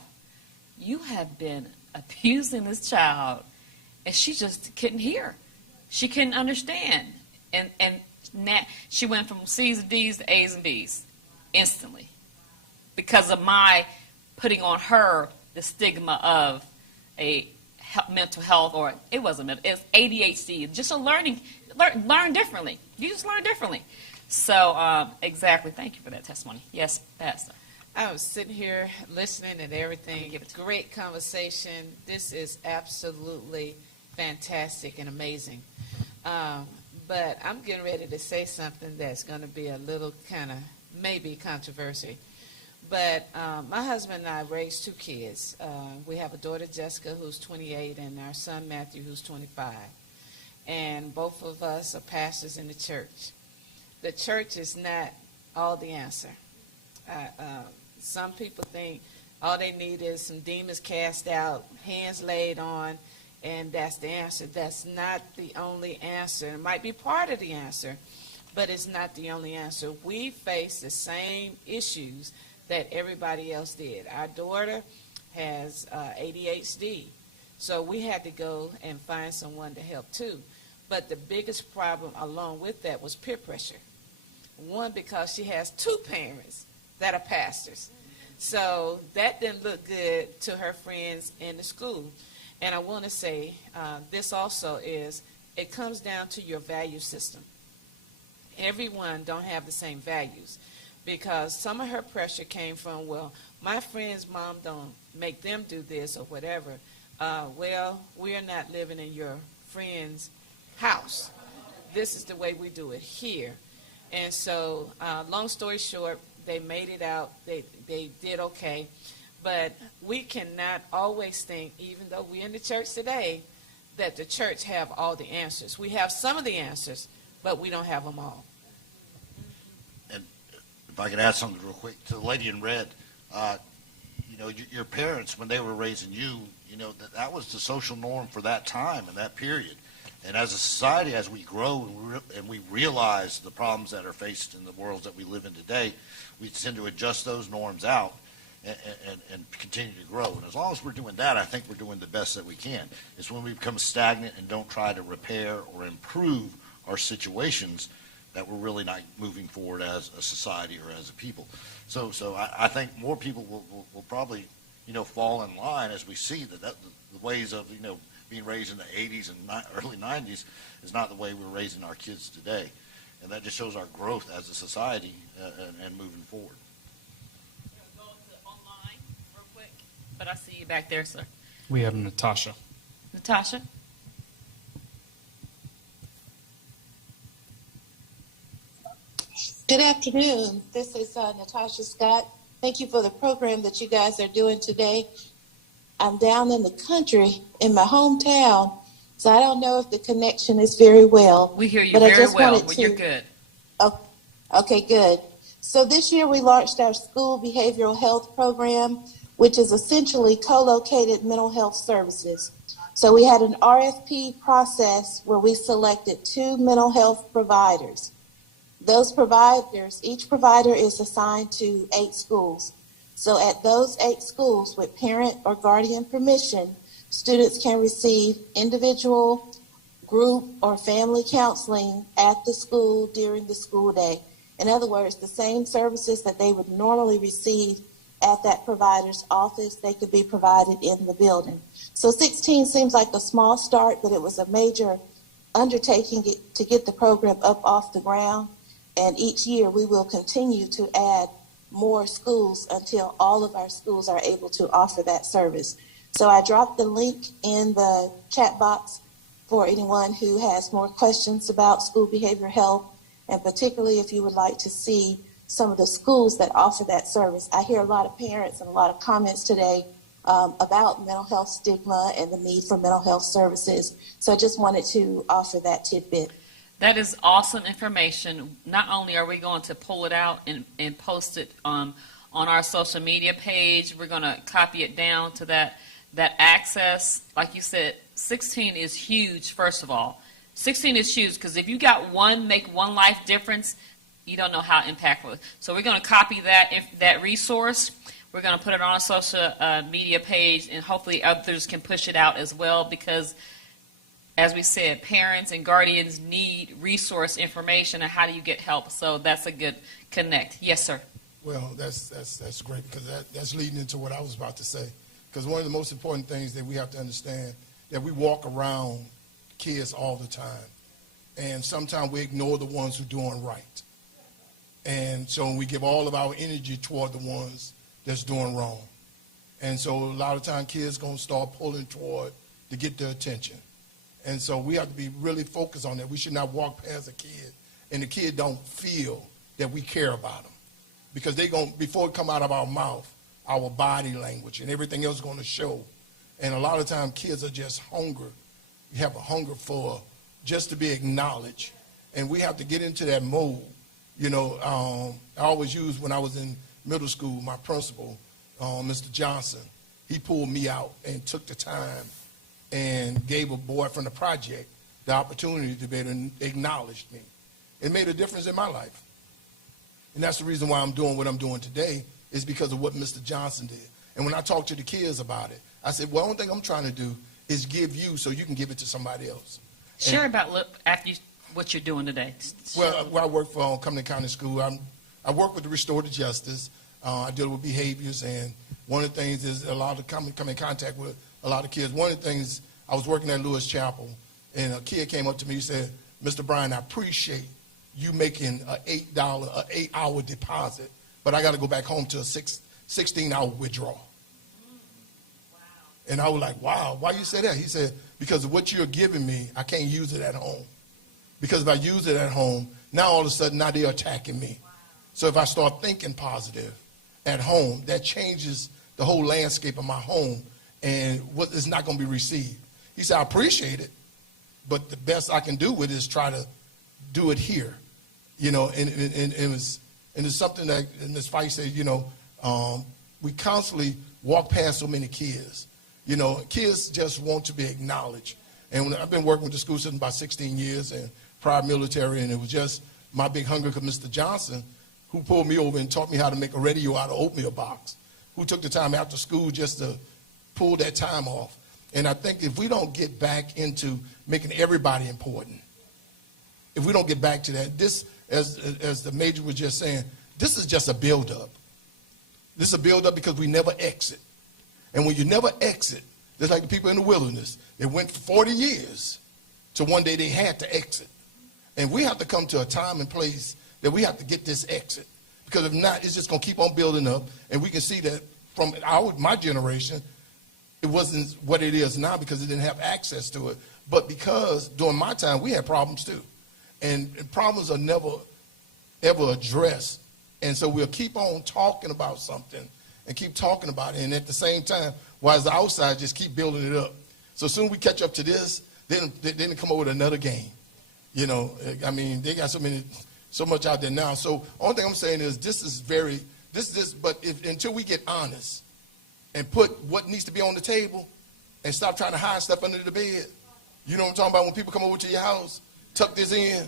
you have been abusing this child, and she just couldn't hear. She couldn't understand. And she went from C's and D's to A's and B's instantly because of my putting on her the stigma of a mental health, or it wasn't mental, it was ADHD, just learn differently. You just learn differently. So, exactly. Thank you for that testimony. Yes, Pastor. I was sitting here listening and everything. Great conversation. This is absolutely fantastic and amazing. But I'm getting ready to say something that's going to be a little kind of maybe controversy. But my husband and I raised 2 kids. We have a daughter, Jessica, who's 28, and our son, Matthew, who's 25. And both of us are pastors in the church. The church is not all the answer. Some people think all they need is some demons cast out, hands laid on, and that's the answer. That's not the only answer. It might be part of the answer, but it's not the only answer. We face the same issues that everybody else did. Our daughter has ADHD, so we had to go and find someone to help too. But the biggest problem along with that was peer pressure. One, because she has 2 parents that are pastors. So that didn't look good to her friends in the school. And I want to say this also is, it comes down to your value system. Everyone don't have the same values, because some of her pressure came from, well, my friend's mom don't make them do this or whatever. Well, we're not living in your friend's house. This is the way we do it here. And so, long story short, they made it out. They did okay. But we cannot always think, even though we're in the church today, that the church have all the answers. We have some of the answers, but we don't have them all. And if I could add something real quick to the lady in red, your parents, when they were raising you, that was the social norm for that time and that period. And as a society, as we grow and we realize the problems that are faced in the world that we live in today, we tend to adjust those norms out and continue to grow. And as long as we're doing that, I think we're doing the best that we can. It's when we become stagnant and don't try to repair or improve our situations that we're really not moving forward as a society or as a people. So I think more people will probably, fall in line as we see that the ways of, being raised in the 80s and early 90s is not the way we're raising our kids today. And that just shows our growth as a society and moving forward. Go to online real quick, but I see you back there, sir. We have Natasha. Natasha? Good afternoon. This is Natasha Scott. Thank you for the program that you guys are doing today. I'm down in the country in my hometown, so I don't know if the connection is very well. We hear you but very I just well. wanted You're good. Oh, okay, good. So this year we launched our school behavioral health program, which is essentially co-located mental health services. So we had an RFP process where we selected 2 mental health providers. Those providers, each provider is assigned to 8 schools. So at those 8 schools, with parent or guardian permission, students can receive individual, group, or family counseling at the school during the school day. In other words, the same services that they would normally receive at that provider's office, they could be provided in the building. So 16 seems like a small start, but it was a major undertaking to get the program up off the ground. And each year we will continue to add more schools until all of our schools are able to offer that service. So I dropped the link in the chat box for anyone who has more questions about school behavioral health, and particularly if you would like to see some of the schools that offer that service. I hear a lot of parents and a lot of comments today about mental health stigma and the need for mental health services. So I just wanted to offer that tidbit. That is awesome information. Not only are we going to pull it out and post it on our social media page, we're going to copy it down to that access. Like you said, 16 is huge, first of all. 16 is huge because if you got one, make one life difference, you don't know how impactful. So we're going to copy that resource. We're going to put it on our social media page, and hopefully others can push it out as well because, as we said, parents and guardians need resource information on how do you get help. So that's a good connect. Yes, sir. Well, that's great because that's leading into what I was about to say. Because one of the most important things that we have to understand that we walk around kids all the time, and sometimes we ignore the ones who are doing right. And so we give all of our energy toward the ones that's doing wrong. And so a lot of times kids going to start pulling toward to get their attention. And so we have to be really focused on that. We should not walk past a kid and the kid don't feel that we care about them. Because they going before it come out of our mouth, our body language and everything else is going to show. And a lot of times kids are just hungry. You have a hunger for just to be acknowledged. And we have to get into that mode. I always use when I was in middle school, my principal, Mr. Johnson, he pulled me out and took the time and gave a boy from the project the opportunity to be able to acknowledge me. It made a difference in my life. And that's the reason why I'm doing what I'm doing today is because of what Mr. Johnson did. And when I talk to the kids about it, I said, well, the only thing I'm trying to do is give you so you can give it to somebody else. Share about what you're doing today. Well, where I work for Cumberland County School, I work with the restorative justice. I deal with behaviors, and one of the things is a lot of come in contact with a lot of kids. One of the things, I was working at Lewis Chapel, and a kid came up to me and said, Mr. Bryan, I appreciate you making an $8 hour deposit, but I got to go back home to a 6 16-hour withdrawal. And I was like, wow, why you say that? He said, because of what you're giving me, I can't use it at home. Because if I use it at home, now all of a sudden, now they're attacking me. So if I start thinking positive at home, that changes the whole landscape of my home and what is not going to be received. He said, I appreciate it, but the best I can do with it is try to do it here. You know, and it's something that Ms. Fife said, you know, we constantly walk past so many kids. You know, kids just want to be acknowledged. And when I've been working with the school system about 16 years and prior military, and it was just my big hunger because Mr. Johnson, who pulled me over and taught me how to make a radio out of oatmeal box, who took the time after school just to pull that time off. And I think if we don't get back into making everybody important, if we don't get back to that, this, as the major was just saying, this is just a buildup. This is a buildup because we never exit. And when you never exit, just like the people in the wilderness, they went for 40 years to one day they had to exit. And we have to come to a time and place that we have to get this exit. Because if not, it's just going to keep on building up. And we can see that from my generation, it wasn't what it is now because it didn't have access to it. But because during my time, we had problems too. And problems are never, ever addressed. And so we'll keep on talking about something and keep talking about it. And at the same time, while the outside just keep building it up. So soon we catch up to this, then they come up with another game. You know, I mean, they got so much out there now. So only thing I'm saying is but until we get honest and put what needs to be on the table and stop trying to hide stuff under the bed. You know what I'm talking about? When people come over to your house, tuck this in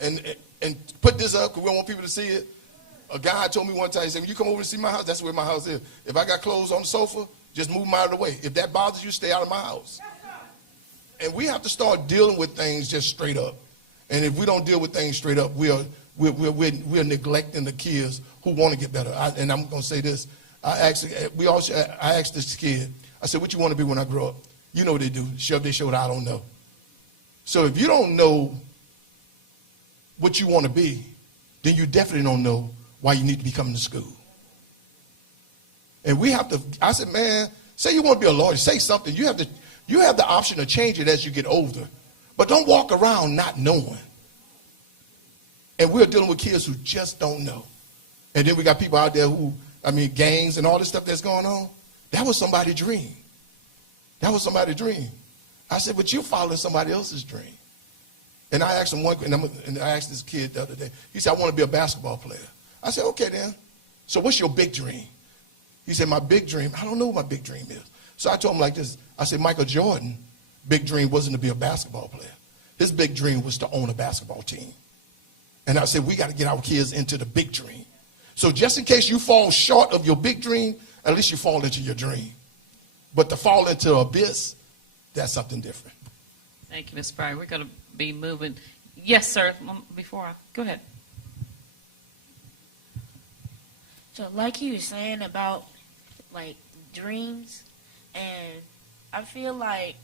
and put this up because we don't want people to see it. A guy told me one time, he said, when you come over to see my house, that's where my house is. If I got clothes on the sofa, just move them out of the way. If that bothers you, stay out of my house. And we have to start dealing with things just straight up. And if we don't deal with things straight up, we're neglecting the kids who want to get better. And I'm going to say this. I asked this kid, I said, what you want to be when I grow up? You know what they do. Shove their shoulder, I don't know. So if you don't know what you want to be, then you definitely don't know why you need to be coming to school. And we have to, I said, man, say you want to be a lawyer, say something. You have the option to change it as you get older. But don't walk around not knowing. And we're dealing with kids who just don't know. And then we got people out there who, gangs and all this stuff that's going on. That was somebody's dream. That was somebody's dream. I said, but you're following somebody else's dream. And I asked him and I asked this kid the other day, he said, I want to be a basketball player. I said, okay then. So what's your big dream? He said, my big dream, I don't know what my big dream is. So I told him like this. I said, Michael Jordan, big dream wasn't to be a basketball player. His big dream was to own a basketball team. And I said, we got to get our kids into the big dream. So just in case you fall short of your big dream, at least you fall into your dream. But to fall into abyss, that's something different. Thank you, Ms. Pryor. We're going to be moving. Yes, sir. Go ahead. So like he was saying about like dreams, and I feel like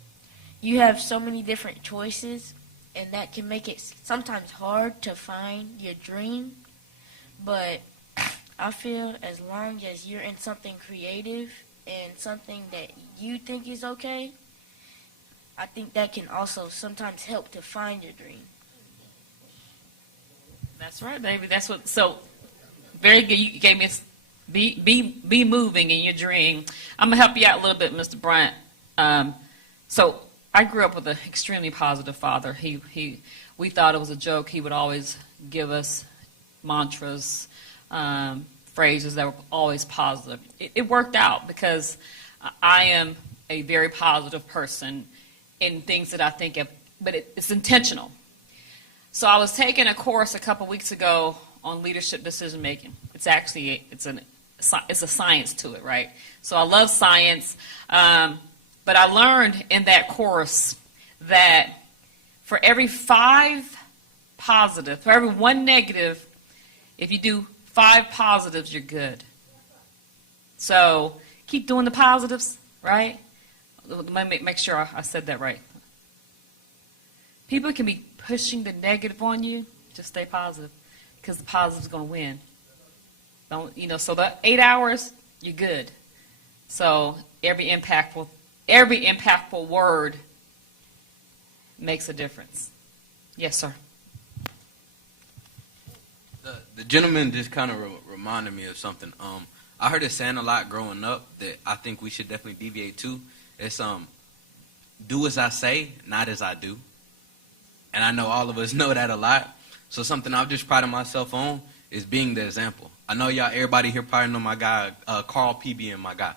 you have so many different choices, and that can make it sometimes hard to find your dream. But I feel as long as you're in something creative and something that you think is okay, I think that can also sometimes help to find your dream. That's right, baby. That's what. So very good. You gave me be moving in your dream. I'm gonna help you out a little bit, Mr. Bryant. So I grew up with an extremely positive father. We thought it was a joke. He would always give us mantras, phrases that were always positive. It worked out because I am a very positive person in things that I think of, but it's intentional. So I was taking a course a couple weeks ago on leadership decision making. It's actually it's a science to it, right? So I love science, but I learned in that course that for every 5 positive, for every 1 negative, if you do 5 positives, you're good. So keep doing the positives, right? Let me make sure I said that right. People can be pushing the negative on you. Just stay positive, because the positive is going to win. So the 8 hours, you're good. So every impactful word makes a difference. Yes, sir. The gentleman just kind of reminded me of something. I heard it saying a lot growing up that I think we should definitely deviate to. It's do as I say, not as I do. And I know all of us know that a lot. So something I've just prided myself on is being the example. I know everybody here probably know my guy, Carl P. being my guy.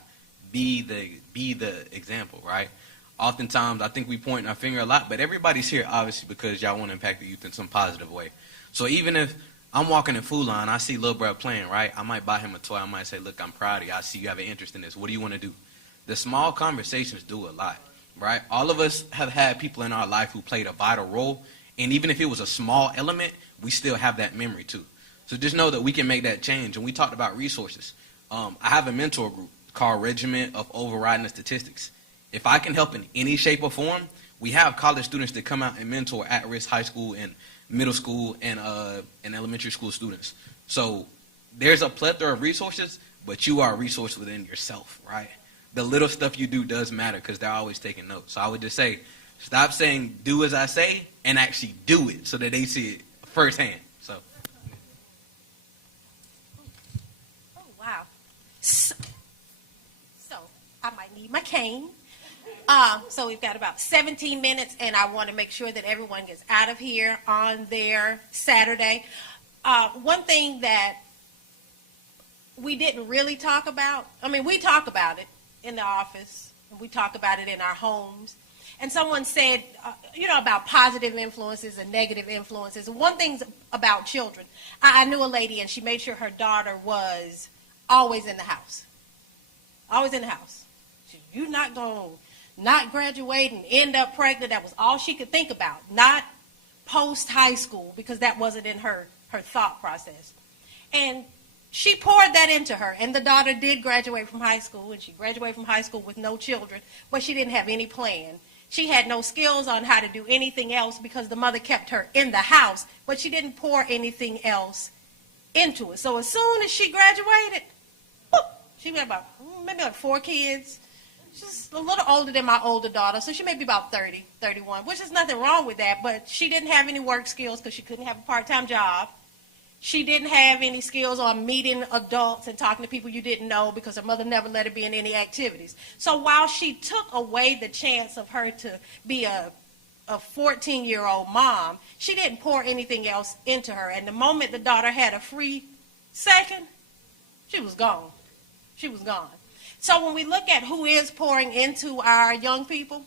Be the example, right? Oftentimes, I think we point our finger a lot, but everybody's here, obviously, because y'all want to impact the youth in some positive way. So even if I'm walking in Food Line, I see Lil Bro playing, right? I might buy him a toy. I might say, look, I'm proud of you. I see you have an interest in this. What do you want to do? The small conversations do a lot, right? All of us have had people in our life who played a vital role, and even if it was a small element, we still have that memory, too. So just know that we can make that change. And we talked about resources. I have a mentor group called Regiment of Overriding the Statistics. If I can help in any shape or form, we have college students that come out and mentor at-risk high school and middle school and elementary school students. So there's a plethora of resources, but you are a resource within yourself, right? The little stuff you do does matter because they're always taking notes. So I would just say, stop saying do as I say and actually do it so that they see it firsthand. So. Oh, wow. So I might need my cane. So we've got about 17 minutes, and I want to make sure that everyone gets out of here on their Saturday. One thing that we didn't really talk about, we talk about it in the office, and we talk about it in our homes. And someone said, about positive influences and negative influences. And one thing about children, I knew a lady, and she made sure her daughter was always in the house. Always in the house. You're not going to not graduate and end up pregnant. That was all she could think about. Not post-high school, because that wasn't in her thought process. And she poured that into her. And the daughter did graduate from high school, and she graduated from high school with no children, but she didn't have any plan. She had no skills on how to do anything else because the mother kept her in the house, but she didn't pour anything else into it. So as soon as she graduated, she had about maybe like 4 kids. She's a little older than my older daughter, so she may be about 30, 31, which is nothing wrong with that, but she didn't have any work skills because she couldn't have a part-time job. She didn't have any skills on meeting adults and talking to people you didn't know because her mother never let her be in any activities. So while she took away the chance of her to be a 14-year-old mom, she didn't pour anything else into her. And the moment the daughter had a free second, she was gone. She was gone. So when we look at who is pouring into our young people,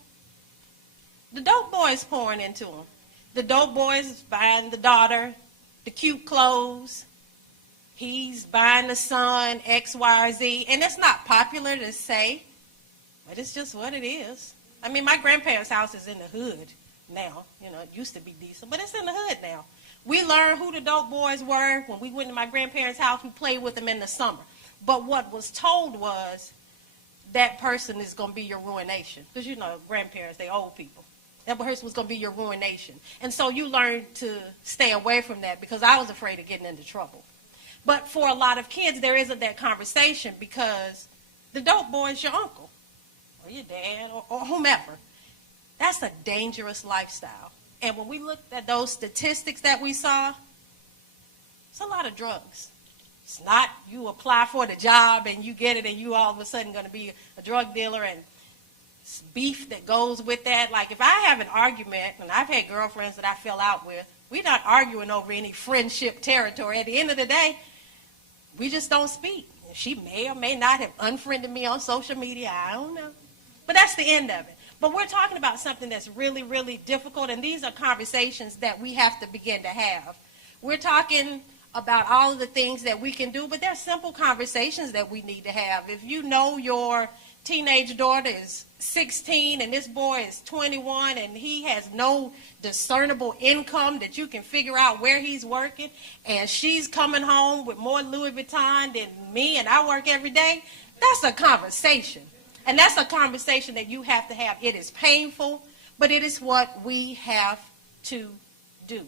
the dope boy is pouring into them. The dope boy is buying the daughter the cute clothes. He's buying the son X, Y, or Z. And it's not popular to say, but it's just what it is. My grandparents' house is in the hood now. It used to be decent, but it's in the hood now. We learned who the dope boys were when we went to my grandparents' house. We played with them in the summer. But what was told was that person is going to be your ruination. Because, grandparents, they old people. That person was going to be your ruination. And so you learned to stay away from that because I was afraid of getting into trouble. But for a lot of kids, there isn't that conversation because the dope boy is your uncle or your dad or whomever. That's a dangerous lifestyle. And when we looked at those statistics that we saw, it's a lot of drugs. It's not you apply for the job and you get it and you all of a sudden going to be a drug dealer and beef that goes with that. Like if I have an argument, and I've had girlfriends that I fell out with, we're not arguing over any friendship territory. At the end of the day, we just don't speak. She may or may not have unfriended me on social media. I don't know. But that's the end of it. But we're talking about something that's really, really difficult, and these are conversations that we have to begin to have. We're talking about all of the things that we can do, but there's simple conversations that we need to have. If you know your teenage daughter is 16 and this boy is 21 and he has no discernible income that you can figure out where he's working, and she's coming home with more Louis Vuitton than me and I work every day, that's a conversation. And that's a conversation that you have to have. It is painful, but it is what we have to do.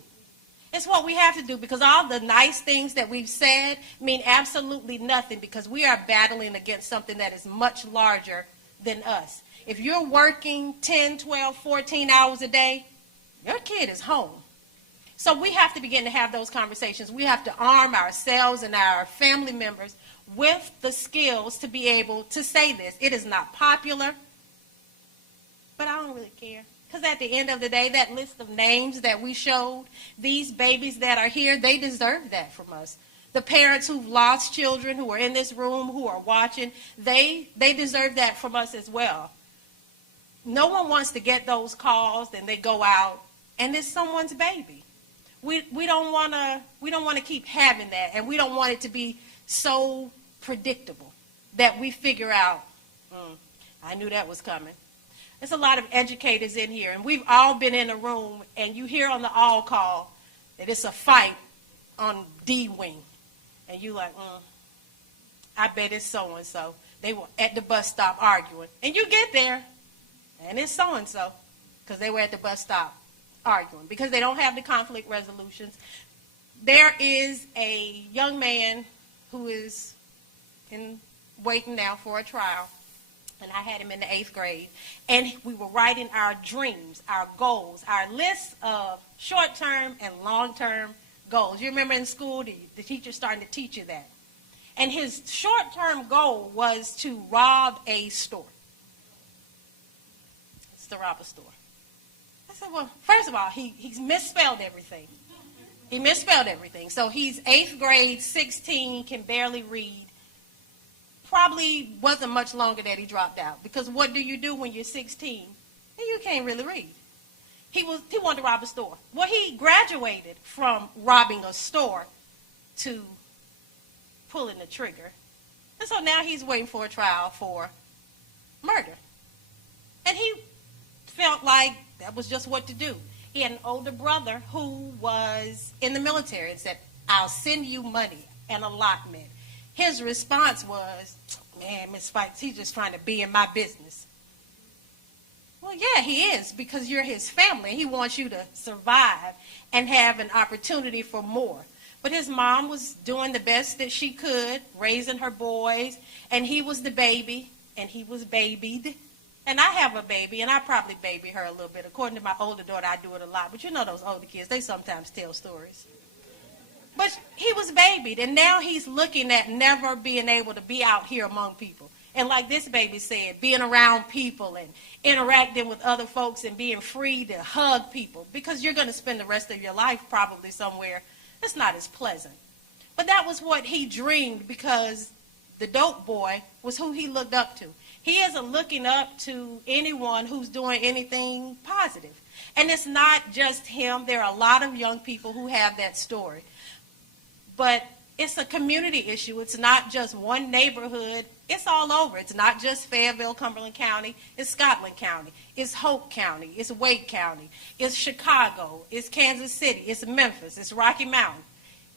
It's what we have to do, because all the nice things that we've said mean absolutely nothing, because we are battling against something that is much larger than us. If you're working 10, 12, 14 hours a day, your kid is home. So we have to begin to have those conversations. We have to arm ourselves and our family members with the skills to be able to say this. It is not popular, but I don't really care. Because at the end of the day, that list of names that we showed, these babies that are here, they deserve that from us. The parents who've lost children, who are in this room, who are watching, they deserve that from us as well. No one wants to get those calls and they go out and it's someone's baby. We don't want to keep having that, and we don't want it to be so predictable that we figure out, I knew that was coming. There's a lot of educators in here, and we've all been in a room, and you hear on the all call that it's a fight on D wing, and you like, I bet it's so-and-so. They were at the bus stop arguing, and you get there, and it's so-and-so, because they were at the bus stop arguing, because they don't have the conflict resolutions. There is a young man who is waiting now for a trial, and I had him in the 8th grade, and we were writing our dreams, our goals, our lists of short-term and long-term goals. You remember in school, the teacher starting to teach you that. And his short-term goal was to rob a store. It's to rob a store. I said, well, first of all, he's misspelled everything. He misspelled everything. So he's 8th grade, 16, can barely read. Probably wasn't much longer that he dropped out, because what do you do when you're 16? And you can't really read. He wanted to rob a store. Well, he graduated from robbing a store to pulling the trigger. And so now he's waiting for a trial for murder. And he felt like that was just what to do. He had an older brother who was in the military and said, I'll send you money, an allotment. His response was, man, Miss Spikes, he's just trying to be in my business. Well, yeah, he is, because you're his family. He wants you to survive and have an opportunity for more. But his mom was doing the best that she could, raising her boys, and he was the baby, and he was babied. And I have a baby, and I probably baby her a little bit. According to my older daughter, I do it a lot. But you know those older kids, they sometimes tell stories. But he was babied, and now he's looking at never being able to be out here among people. And like this baby said, being around people and interacting with other folks and being free to hug people, because you're going to spend the rest of your life probably somewhere that's not as pleasant. But that was what he dreamed, because the dope boy was who he looked up to. He isn't looking up to anyone who's doing anything positive. And it's not just him. There are a lot of young people who have that story. But it's a community issue. It's not just one neighborhood. It's all over. It's not just Fayetteville, Cumberland County. It's Scotland County. It's Hope County. It's Wake County. It's Chicago. It's Kansas City. It's Memphis. It's Rocky Mountain.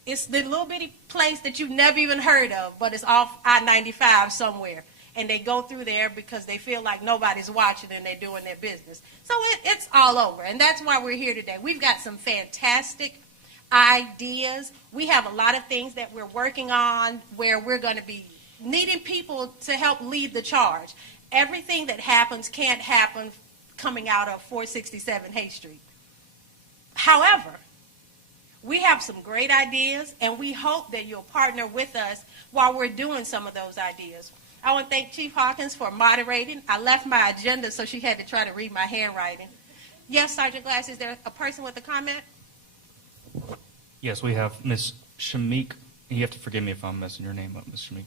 It's the little bitty place that you've never even heard of, but it's off I-95 somewhere. And they go through there because they feel like nobody's watching and they're doing their business. So it's all over. And that's why we're here today. We've got some fantastic ideas. We have a lot of things that we're working on where we're going to be needing people to help lead the charge. Everything that happens can't happen coming out of 467 Hay Street. However, we have some great ideas, and we hope that you'll partner with us while we're doing some of those ideas. I want to thank Chief Hawkins for moderating. I left my agenda, so she had to try to read my handwriting. Yes, Sergeant Glass, is there a person with a comment? Yes, we have Ms. Shamik. You have to forgive me if I'm messing your name up, Ms. Shamik.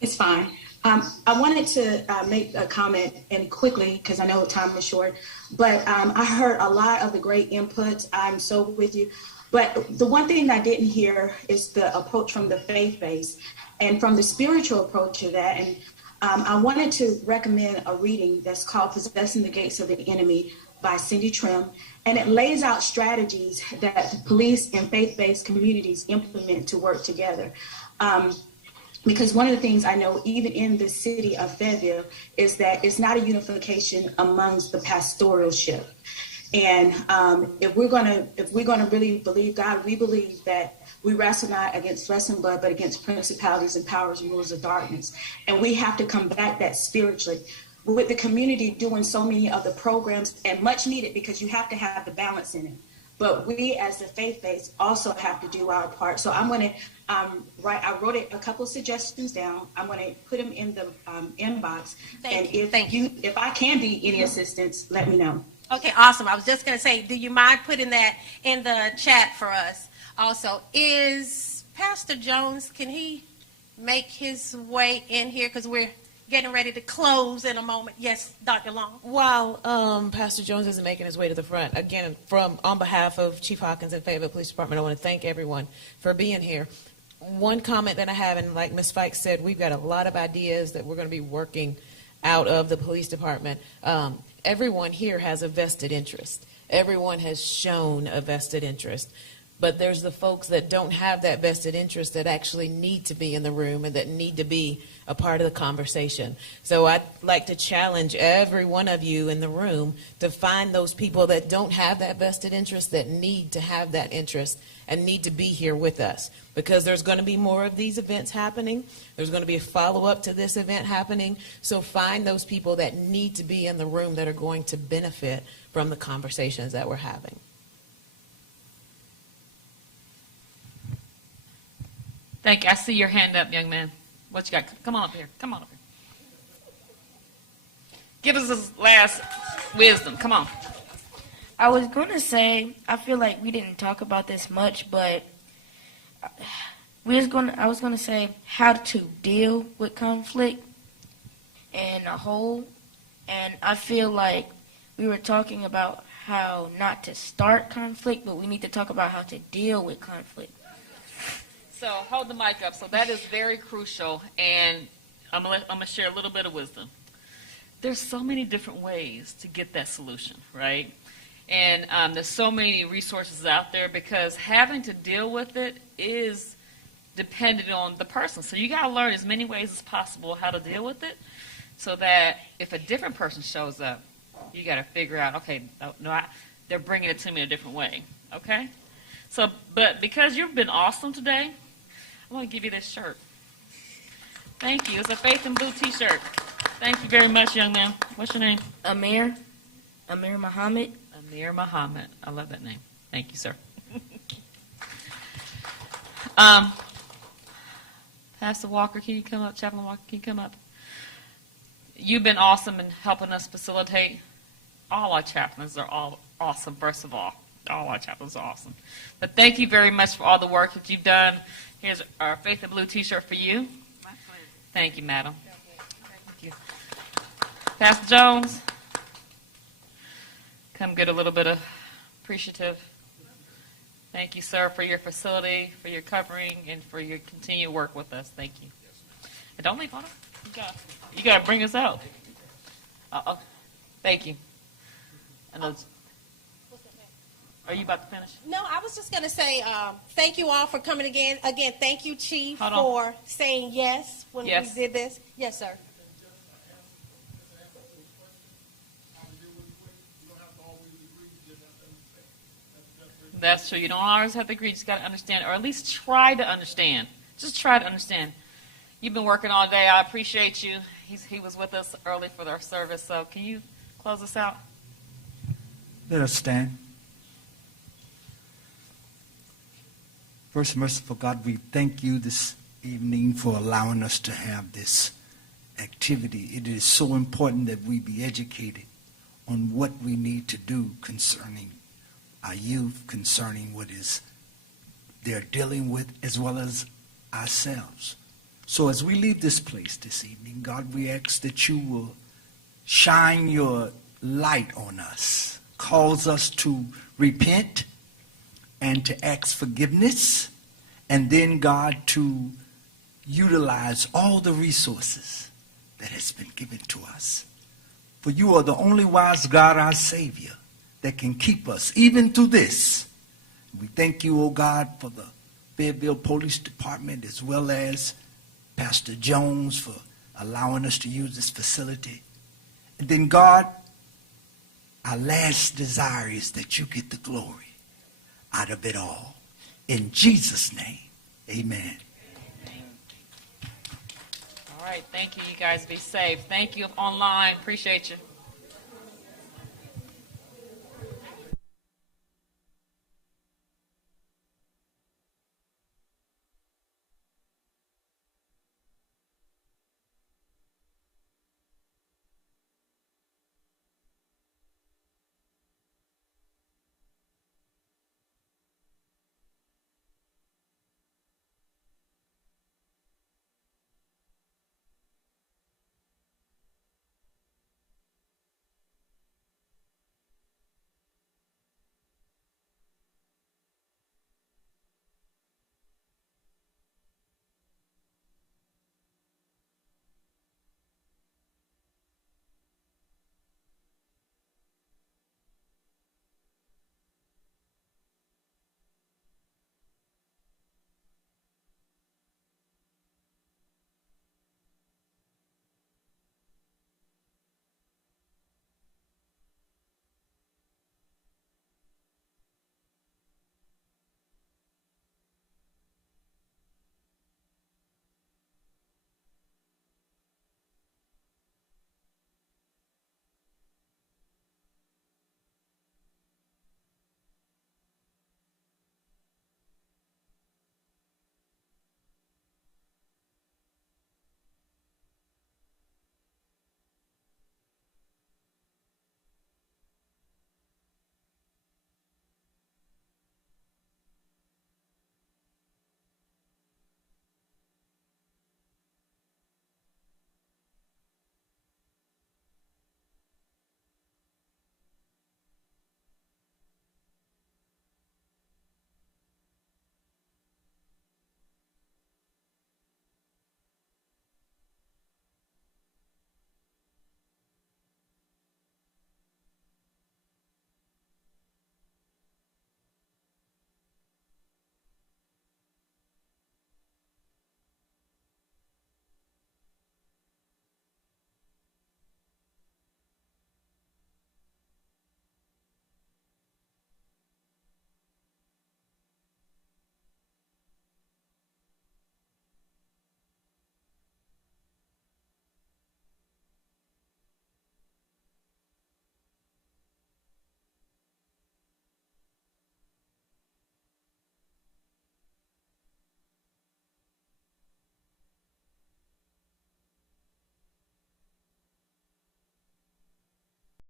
It's fine. I wanted to make a comment, and quickly, because I know time is short, but I heard a lot of the great inputs. I'm so with you. But the one thing I didn't hear is the approach from the faith base and from the spiritual approach to that. And I wanted to recommend a reading that's called Possessing the Gates of the Enemy by Cindy Trim. And it lays out strategies that the police and faith-based communities implement to work together. Because one of the things I know, even in the city of Fayetteville, is that it's not a unification amongst the pastoralship. And if we're gonna really believe God, we believe that we wrestle not against flesh and blood, but against principalities and powers and rulers of darkness. And we have to combat that spiritually. With the community doing so many of the programs, and much needed, because you have to have the balance in it. But we, as the faith base, also have to do our part. So I'm going to I wrote a couple of suggestions down. I'm going to put them in the inbox. If I can be any assistance, let me know. Okay, awesome. I was just going to say, do you mind putting that in the chat for us? Also, is Pastor Jones, can he make his way in here? Because we're getting ready to close in a moment. Yes, Dr. Long. While Pastor Jones isn't making his way to the front, again, on behalf of Chief Hawkins and Fayetteville Police Department, I want to thank everyone for being here. One comment that I have, and like Ms. Fikes said, we've got a lot of ideas that we're going to be working out of the police department. Everyone here has a vested interest. Everyone has shown a vested interest. But there's the folks that don't have that vested interest that actually need to be in the room and that need to be a part of the conversation. So I'd like to challenge every one of you in the room to find those people that don't have that vested interest, that need to have that interest and need to be here with us. Because there's going to be more of these events happening. There's going to be a follow-up to this event happening. So find those people that need to be in the room that are going to benefit from the conversations that we're having. Thank you. I see your hand up, young man. What you got? Come on up here. Come on up here. Give us this last wisdom. Come on. I was going to say, I feel like we didn't talk about this much, but I was going to say how to deal with conflict in a whole. And I feel like we were talking about how not to start conflict, but we need to talk about how to deal with conflict. So hold the mic up. So that is very crucial, and I'm gonna share a little bit of wisdom. There's so many different ways to get that solution, right? And there's so many resources out there, because having to deal with it is dependent on the person. So you got to learn as many ways as possible how to deal with it, so that if a different person shows up, you got to figure out, okay, they're bringing it to me a different way, okay? So, but because you've been awesome today, I want to give you this shirt. Thank you. It's a Faith in Blue t-shirt. Thank you very much, young man. What's your name? Amir Muhammad. Amir Muhammad. I love that name. Thank you, sir. Pastor Walker, can you come up? Chaplain Walker, can you come up? You've been awesome in helping us facilitate. All our chaplains are all awesome, first of all. All our chaplains are awesome. But thank you very much for all the work that you've done. Here's our Faith in Blue t-shirt for you. My pleasure. Thank you, madam. Thank you. Pastor Jones, come get a little bit of appreciative. Thank you, sir, for your facility, for your covering, and for your continued work with us. Thank you. And don't leave on it. You got to bring us out. Thank you. Are you about to finish? No, I was just going to say thank you all for coming again. Again, thank you, Chief, for saying yes when we did this. Yes, sir. That's true. You don't always have to agree. You just got to understand, or at least try to understand. Just try to understand. You've been working all day. I appreciate you. He was with us early for our service. So can you close us out? Let us stand. First, merciful God, we thank you this evening for allowing us to have this activity. It is so important that we be educated on what we need to do concerning our youth, concerning what is they're dealing with, as well as ourselves. So as we leave this place this evening, God, we ask that you will shine your light on us, cause us to repent and to ask forgiveness, and then, God, to utilize all the resources that has been given to us. For you are the only wise God, our Savior, that can keep us even through this. We thank you, oh God, for the Fayetteville Police Department, as well as Pastor Jones for allowing us to use this facility. And then, God, Our last desire is that you get the glory out of it all. In Jesus' name, amen. All right, thank you. You guys be safe. Thank you online. Appreciate you.